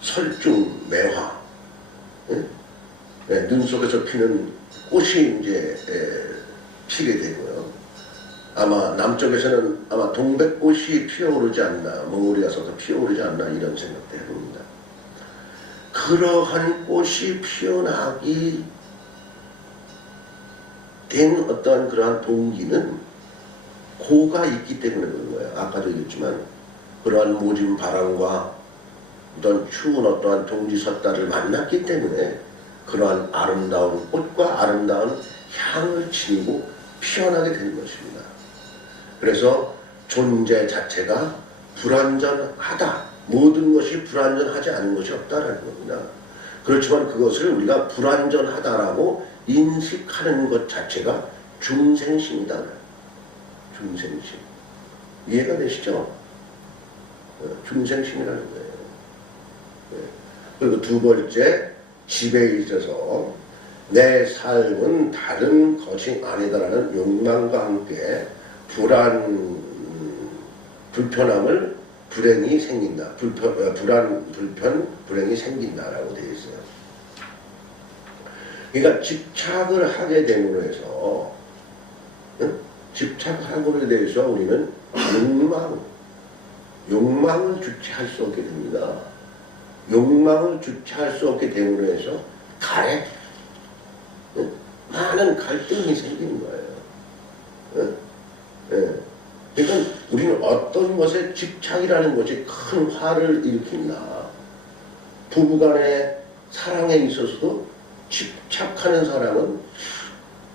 설중 매화, 눈 속에서 피는 꽃이 이제 피게 되고요. 아마 남쪽에서는 아마 동백꽃이 피어오르지 않나, 몽골에 가서도 피어오르지 않나 이런 생각도 해봅니다. 그러한 꽃이 피어나기 된 어떠한 그러한 동기는 고가 있기 때문에 그런 거예요. 아까도 얘기했지만 그러한 모진 바람과 어떤 추운 어떠한 동지섰다를 만났기 때문에 그러한 아름다운 꽃과 아름다운 향을 지니고 피어나게 된 것입니다. 그래서 존재 자체가 불완전하다. 모든 것이 불완전하지 않은 것이 없다라는 겁니다. 그렇지만 그것을 우리가 불완전하다라고 인식하는 것 자체가 중생심이다. 중생심. 이해가 되시죠? 중생심이라는 거예요. 그리고 두 번째, 집에 있어서 내 삶은 다른 것이 아니다라는 욕망과 함께 불편함을 불행이 생긴다. 불행이 생긴다라고 되어 있어요. 그러니까 집착을 하게 됨으로 해서, 집착함으로 대해서 우리는 욕망을 주체할 수 없게 됩니다. 욕망을 주체할 수 없게 됨으로 해서 가래, 많은 갈등이 생기는 거예요. 그러니까 우리는 어떤 것에 집착이라는 것이 큰 화를 일으킨다. 부부간의 사랑에 있어서도 집착하는 사람은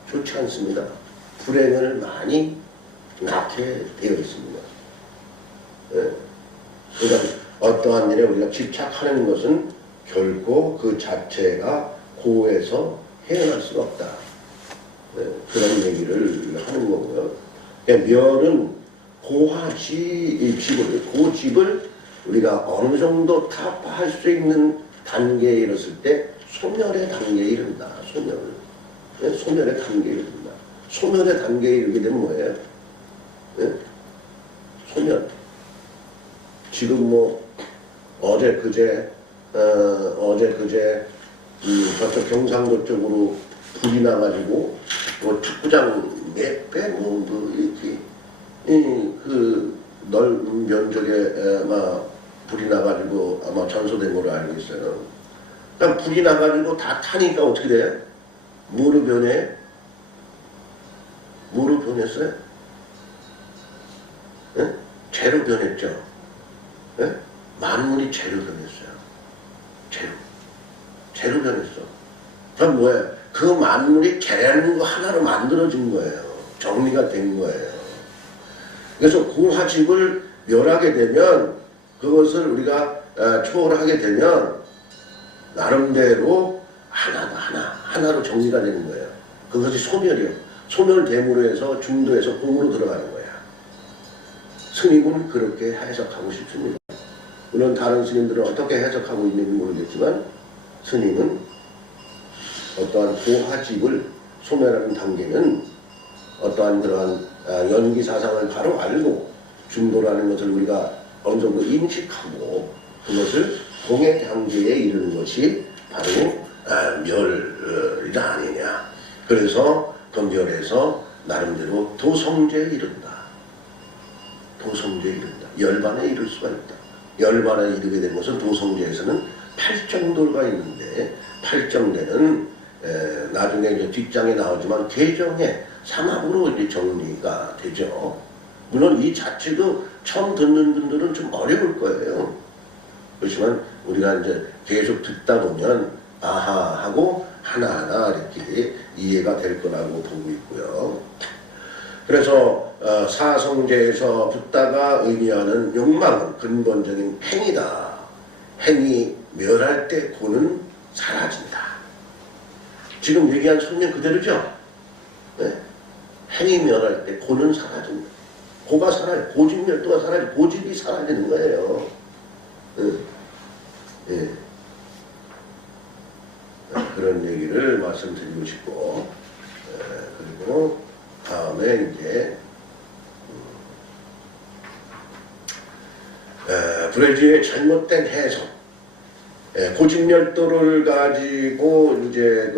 좋지 않습니다. 불행을 많이 낳게 되어 있습니다. 그러니까 어떠한 일에 우리가 집착하는 것은 결코 그 자체가 고에서 헤어날 수가 없다. 그런 얘기를 하는 거고요. 멸은 고집을 우리가 어느 정도 타파할 수 있는 단계에 이르렀을 때 소멸의 단계에 이른다. 소멸의 단계에 이른다. 소멸의 단계에 이르게 되면 뭐예요? 소멸. 지금 뭐 어제 그제 저쪽 경상도 쪽으로 불이 나가지고 뭐 축구장 몇배뭐 이렇게 그 넓은 면적에 막 불이 나가지고 아마 전소된 걸로 알고 있어요. 그냥 불이 나가지고 다 타니까 어떻게 돼? 뭐로 변해? 뭐로 변했어요? 예? 재로 변했죠. 예? 만물이 재로 변했어요. 재로 변했어. 그럼 뭐예요? 그 만물이 재라는 거 하나로 만들어진 거예요. 정리가 된 거예요. 그래서 고화집을 멸하게 되면 그것을 우리가 초월하게 되면 나름대로 하나로 정리가 되는 거예요. 그것이 소멸이요. 소멸됨으로 해서 중도에서 공으로 들어가는 거야. 스님은 그렇게 해석하고 싶습니다. 물론 다른 스님들은 어떻게 해석하고 있는지 모르겠지만 스님은 어떠한 고화집을 소멸하는 단계는 어떠한 그러한 연기사상을 바로 알고 중도라는 것을 우리가 어느 정도 인식하고 그것을 공의 단계에 이르는 것이 바로 멸이 아니냐. 그래서 그 멸에서 나름대로 도성제에 이른다. 도성제에 이른다. 열반에 이를 수가 있다. 열반에 이르게 된 것은 도성제에서는 8정도가 있는데 8정대는 나중에 이제 뒷장에 나오지만 개정의 삼합으로 이제 정리가 되죠. 물론 이 자체도 처음 듣는 분들은 좀 어려울 거예요. 그렇지만 우리가 이제 계속 듣다 보면 아하 하고 하나하나 이렇게 이해가 될 거라고 보고 있고요. 그래서 사성제에서 붓다가 의미하는 욕망은 근본적인 행위다. 행위 멸할 때 고는 사라진다. 지금 얘기한 설명 그대로죠? 네? 행위 멸할 때 고는 사라진다. 고가 사라져. 고집멸도가 사라져. 고집이 사라지는 거예요. 네. 네. 그런 얘기를 말씀드리고 싶고, 그리고 다음에 이제 브레지의 잘못된 해석, 고집멸도를 가지고 이제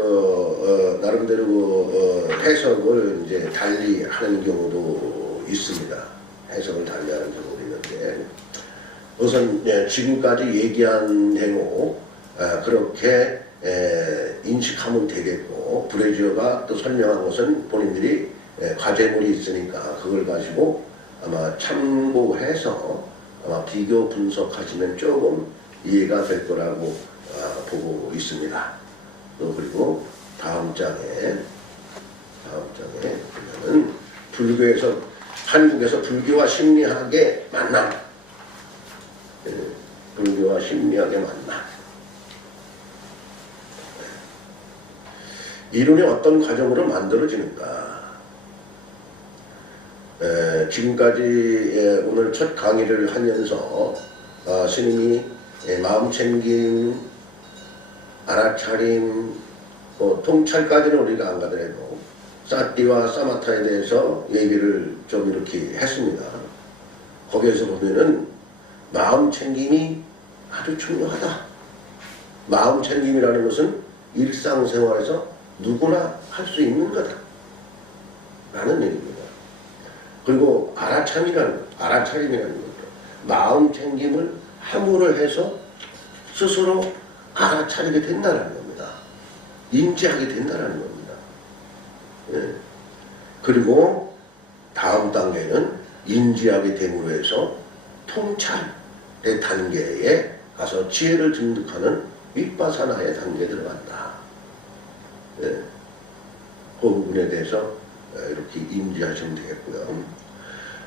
나름대로 해석을 이제 달리 하는 경우도 있습니다. 해석을 달리 하는 경우도 있는데, 우선 지금까지 얘기한 대로 그렇게 인식하면 되겠고, 브레지어가 또 설명한 것은 본인들이 과제물이 있으니까 그걸 가지고 아마 참고해서 아마 비교 분석하시면 조금 이해가 될 거라고 보고 있습니다. 또 그리고 다음 장에 보면은 불교에서 한국에서 불교와 심리학의 만남, 불교와 심리학의 만남. 이론이 어떤 과정으로 만들어지는가? 지금까지 오늘 첫 강의를 하면서 스님이 마음챙김, 알아차림, 통찰까지는 우리가 안 가더라도 사띠와 사마타에 대해서 얘기를 좀 이렇게 했습니다. 거기에서 보면은 마음챙김이 아주 중요하다. 마음챙김이라는 것은 일상생활에서 누구나 할 수 있는 거다 라는 얘기입니다. 그리고 알아차림이라는 것도 마음 챙김을 함으로 해서 스스로 알아차리게 된다는 겁니다. 인지하게 된다는 겁니다. 예. 그리고 다음 단계는 인지하게 됨으로 해서 통찰의 단계에 가서 지혜를 증득하는 윗바사나의 단계에 들어간다. 예. 그 부분에 대해서 이렇게 인지하시면 되겠고요.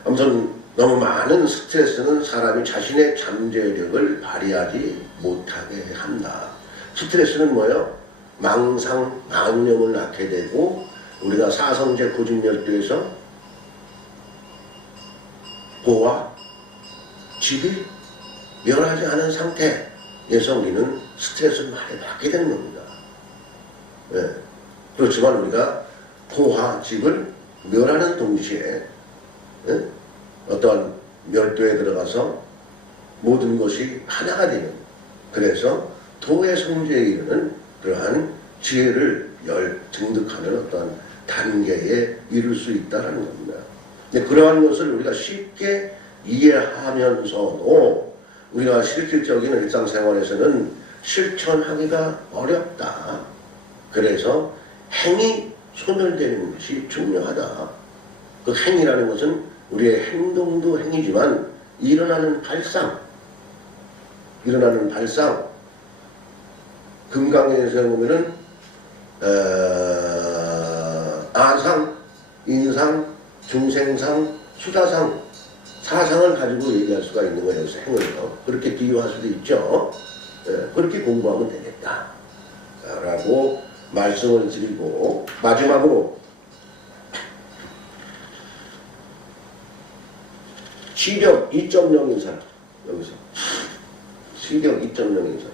아무튼 너무 많은 스트레스는 사람이 자신의 잠재력을 발휘하지 못하게 한다. 스트레스는 뭐예요? 망상, 망념을 낳게 되고 우리가 사성제 고집멸도에서 고와 집이 멸하지 않은 상태에서 우리는 스트레스를 많이 받게 되는 겁니다. 네. 그렇지만 우리가 고와 집을 멸하는 동시에 네? 어떠한 멸도에 들어가서 모든 것이 하나가 되는, 그래서 도의 성제에 이르는 그러한 지혜를 등득하는 어떤 단계에 이를 수 있다는 겁니다. 근데 그러한 것을 우리가 쉽게 이해하면서도 우리가 실질적인 일상생활에서는 실천하기가 어렵다. 그래서 행이 소멸되는 것이 중요하다. 그 행이라는 것은 우리의 행동도 행이지만 일어나는 발상, 금강에서 보면은 아상, 인상, 중생상, 수다상, 사상을 가지고 얘기할 수가 있는 거예요. 그래서 행을요. 그렇게 비유할 수도 있죠. 그렇게 공부하면 되겠다. 라고 말씀을 드리고, 마지막으로 시력 2.0인 사람, 여기서 시력 2.0인 사람,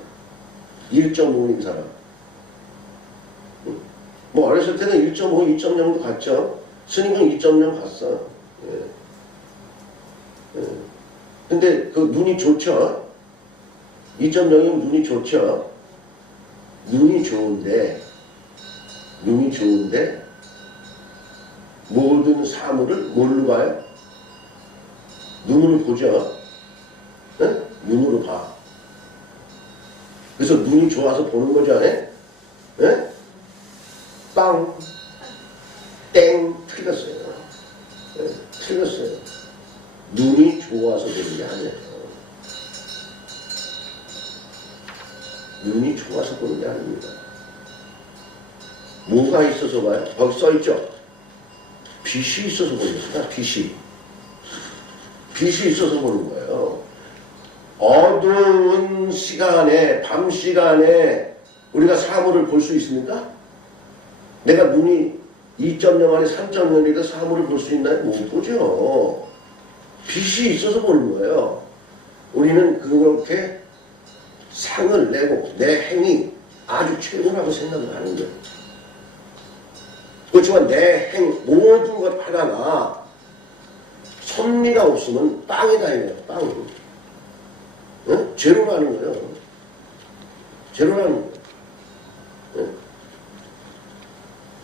1.5인 사람. 뭐 어렸을 때는 1.5, 2.0도 갔죠. 스님은 2.0 갔어. 근데 그 눈이 좋죠. 2.0이면 눈이 좋죠. 눈이 좋은데 모든 사물을 뭘로 봐요? 눈으로 보죠. 눈으로 봐. 그래서 눈이 좋아서 보는 거죠. 빵, 땡, 틀렸어요. 틀렸어요. 눈이 좋아서 보는 게 아니에요. 눈이 좋아서 보는 게 아닙니다. 뭐가 있어서 봐요? 거기 써있죠? 빛이 있어서 보는 거구나. 빛이 있어서 보는 거예요. 어두운 시간에, 밤 시간에 우리가 사물을 볼 수 있습니까? 내가 눈이 2.0 안에 3.0이라 사물을 볼 수 있나요? 못 보죠. 빛이 있어서 보는 거예요. 우리는 그렇게 상을 내고 내 행이 아주 최고라고 생각을 하는 거예요. 그렇지만 내 행 모든 것 하나가 선미가 없으면 빵이다 이거예요. 빵. 제로라는 거예요. 제로라는 거예요.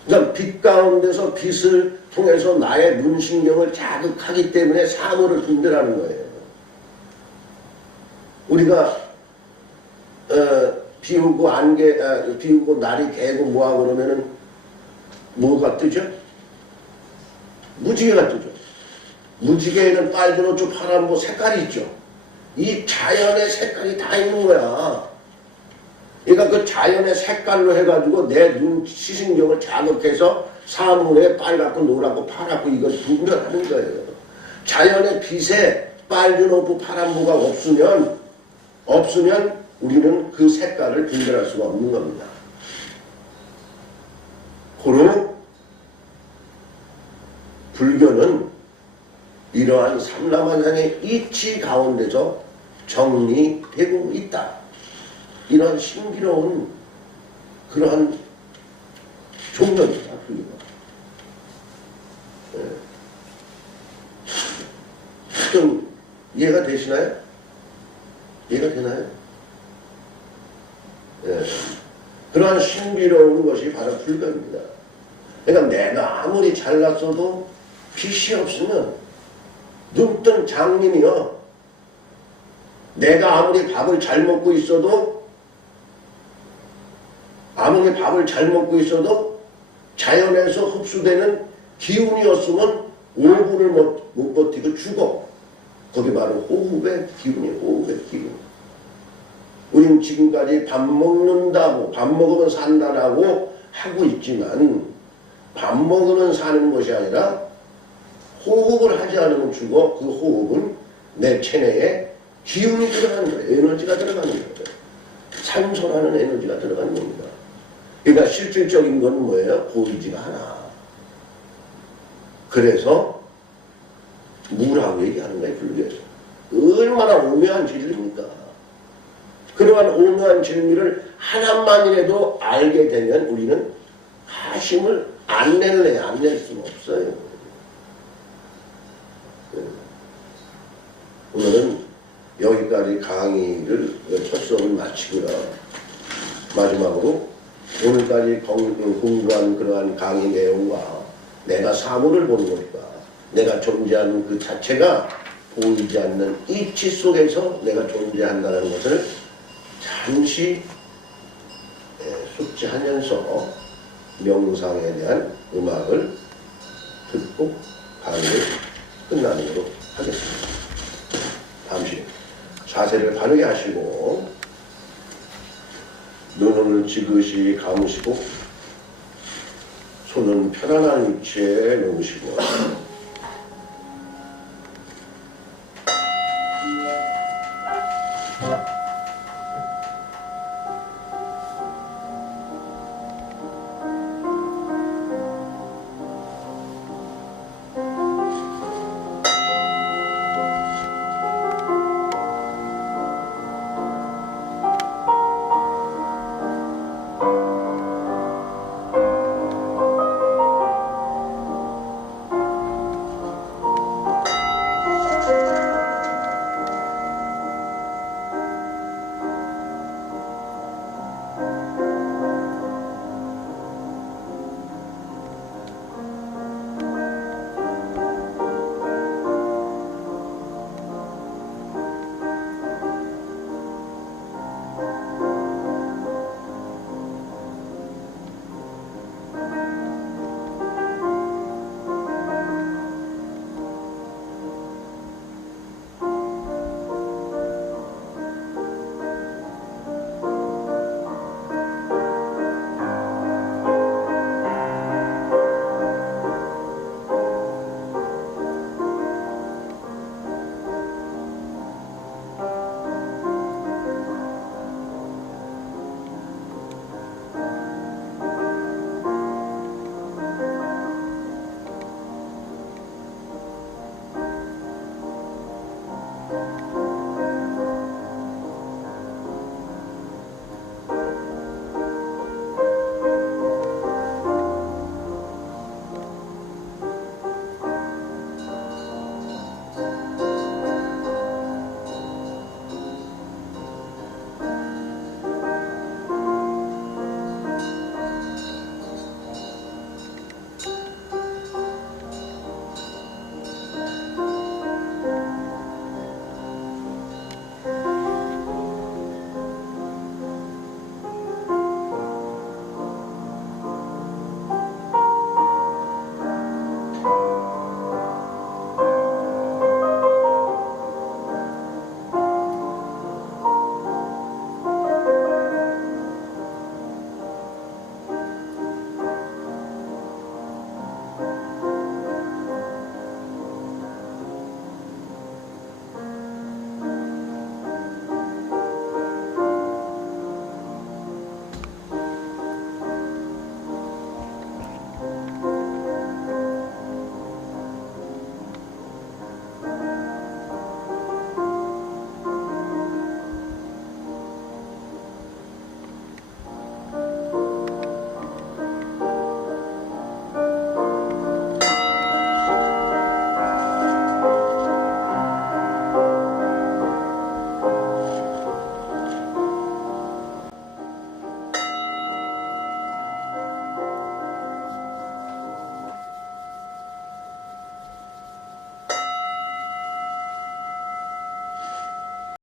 그러니까 빛 가운데서 빛을 통해서 나의 눈신경을 자극하기 때문에 사물을 분별하는 거예요. 우리가 비우고 날이 개고 뭐하고 그러면은 뭐가 뜨죠? 무지개가 뜨죠. 무지개에는 빨간 옷, 파란 뭐 색깔이 있죠. 이 자연의 색깔이 다 있는 거야. 그러니까 그 자연의 색깔로 해가지고 내 눈 시신경을 자극해서 사물에 빨갛고 노랗고 파랗고 이걸 분별하는 거예요. 자연의 빛에 빨간 옷, 파란 뭐가 없으면 우리는 그 색깔을 분별할 수가 없는 겁니다. 고로 불교는 이러한 삼라만상의 이치 가운데서 정리되고 있다. 이런 신비로운 그러한 종교입니다. 불교가. 좀 이해가 되시나요? 이해가 되나요? 그러한 신비로운 것이 바로 불교입니다. 그러니까 내가 아무리 잘났어도 빛이 없으면 눈뜬 장님이요. 내가 아무리 밥을 잘 먹고 있어도 자연에서 흡수되는 기운이 없으면 5분을 못 버티고 죽어. 거기 바로 호흡의 기운이에요. 호흡의 기운. 우린 지금까지 밥 먹는다고, 밥 먹으면 산다라고 하고 있지만 밥 먹으면 사는 것이 아니라 호흡을 하지 않으면 죽어. 그 호흡은 내 체내에 기운이 들어가는 거예요. 에너지가 들어가는 거예요. 산소라는 에너지가 들어가는 겁니다. 그러니까 실질적인 건 뭐예요? 보이지가 않아. 그래서 무라고 얘기하는 거예요. 불교에서. 얼마나 오묘한 진리입니까? 그러한 오묘한 진리를 하나만이라도 알게 되면 우리는 하심을 안 낼 수는 없어요. 오늘은 여기까지 강의를 첫 수업을 마치고요. 마지막으로 오늘까지 공부한 그러한 강의 내용과 내가 사물을 보는 것과 내가 존재하는 그 자체가 보이지 않는 이치 속에서 내가 존재한다는 것을 잠시 숙지하면서 명상에 대한 음악을 듣고 강의를 끝나도록 하겠습니다. 잠시 자세를 바르게 하시고 눈을 지그시 감으시고 손은 편안한 위치에 놓으시고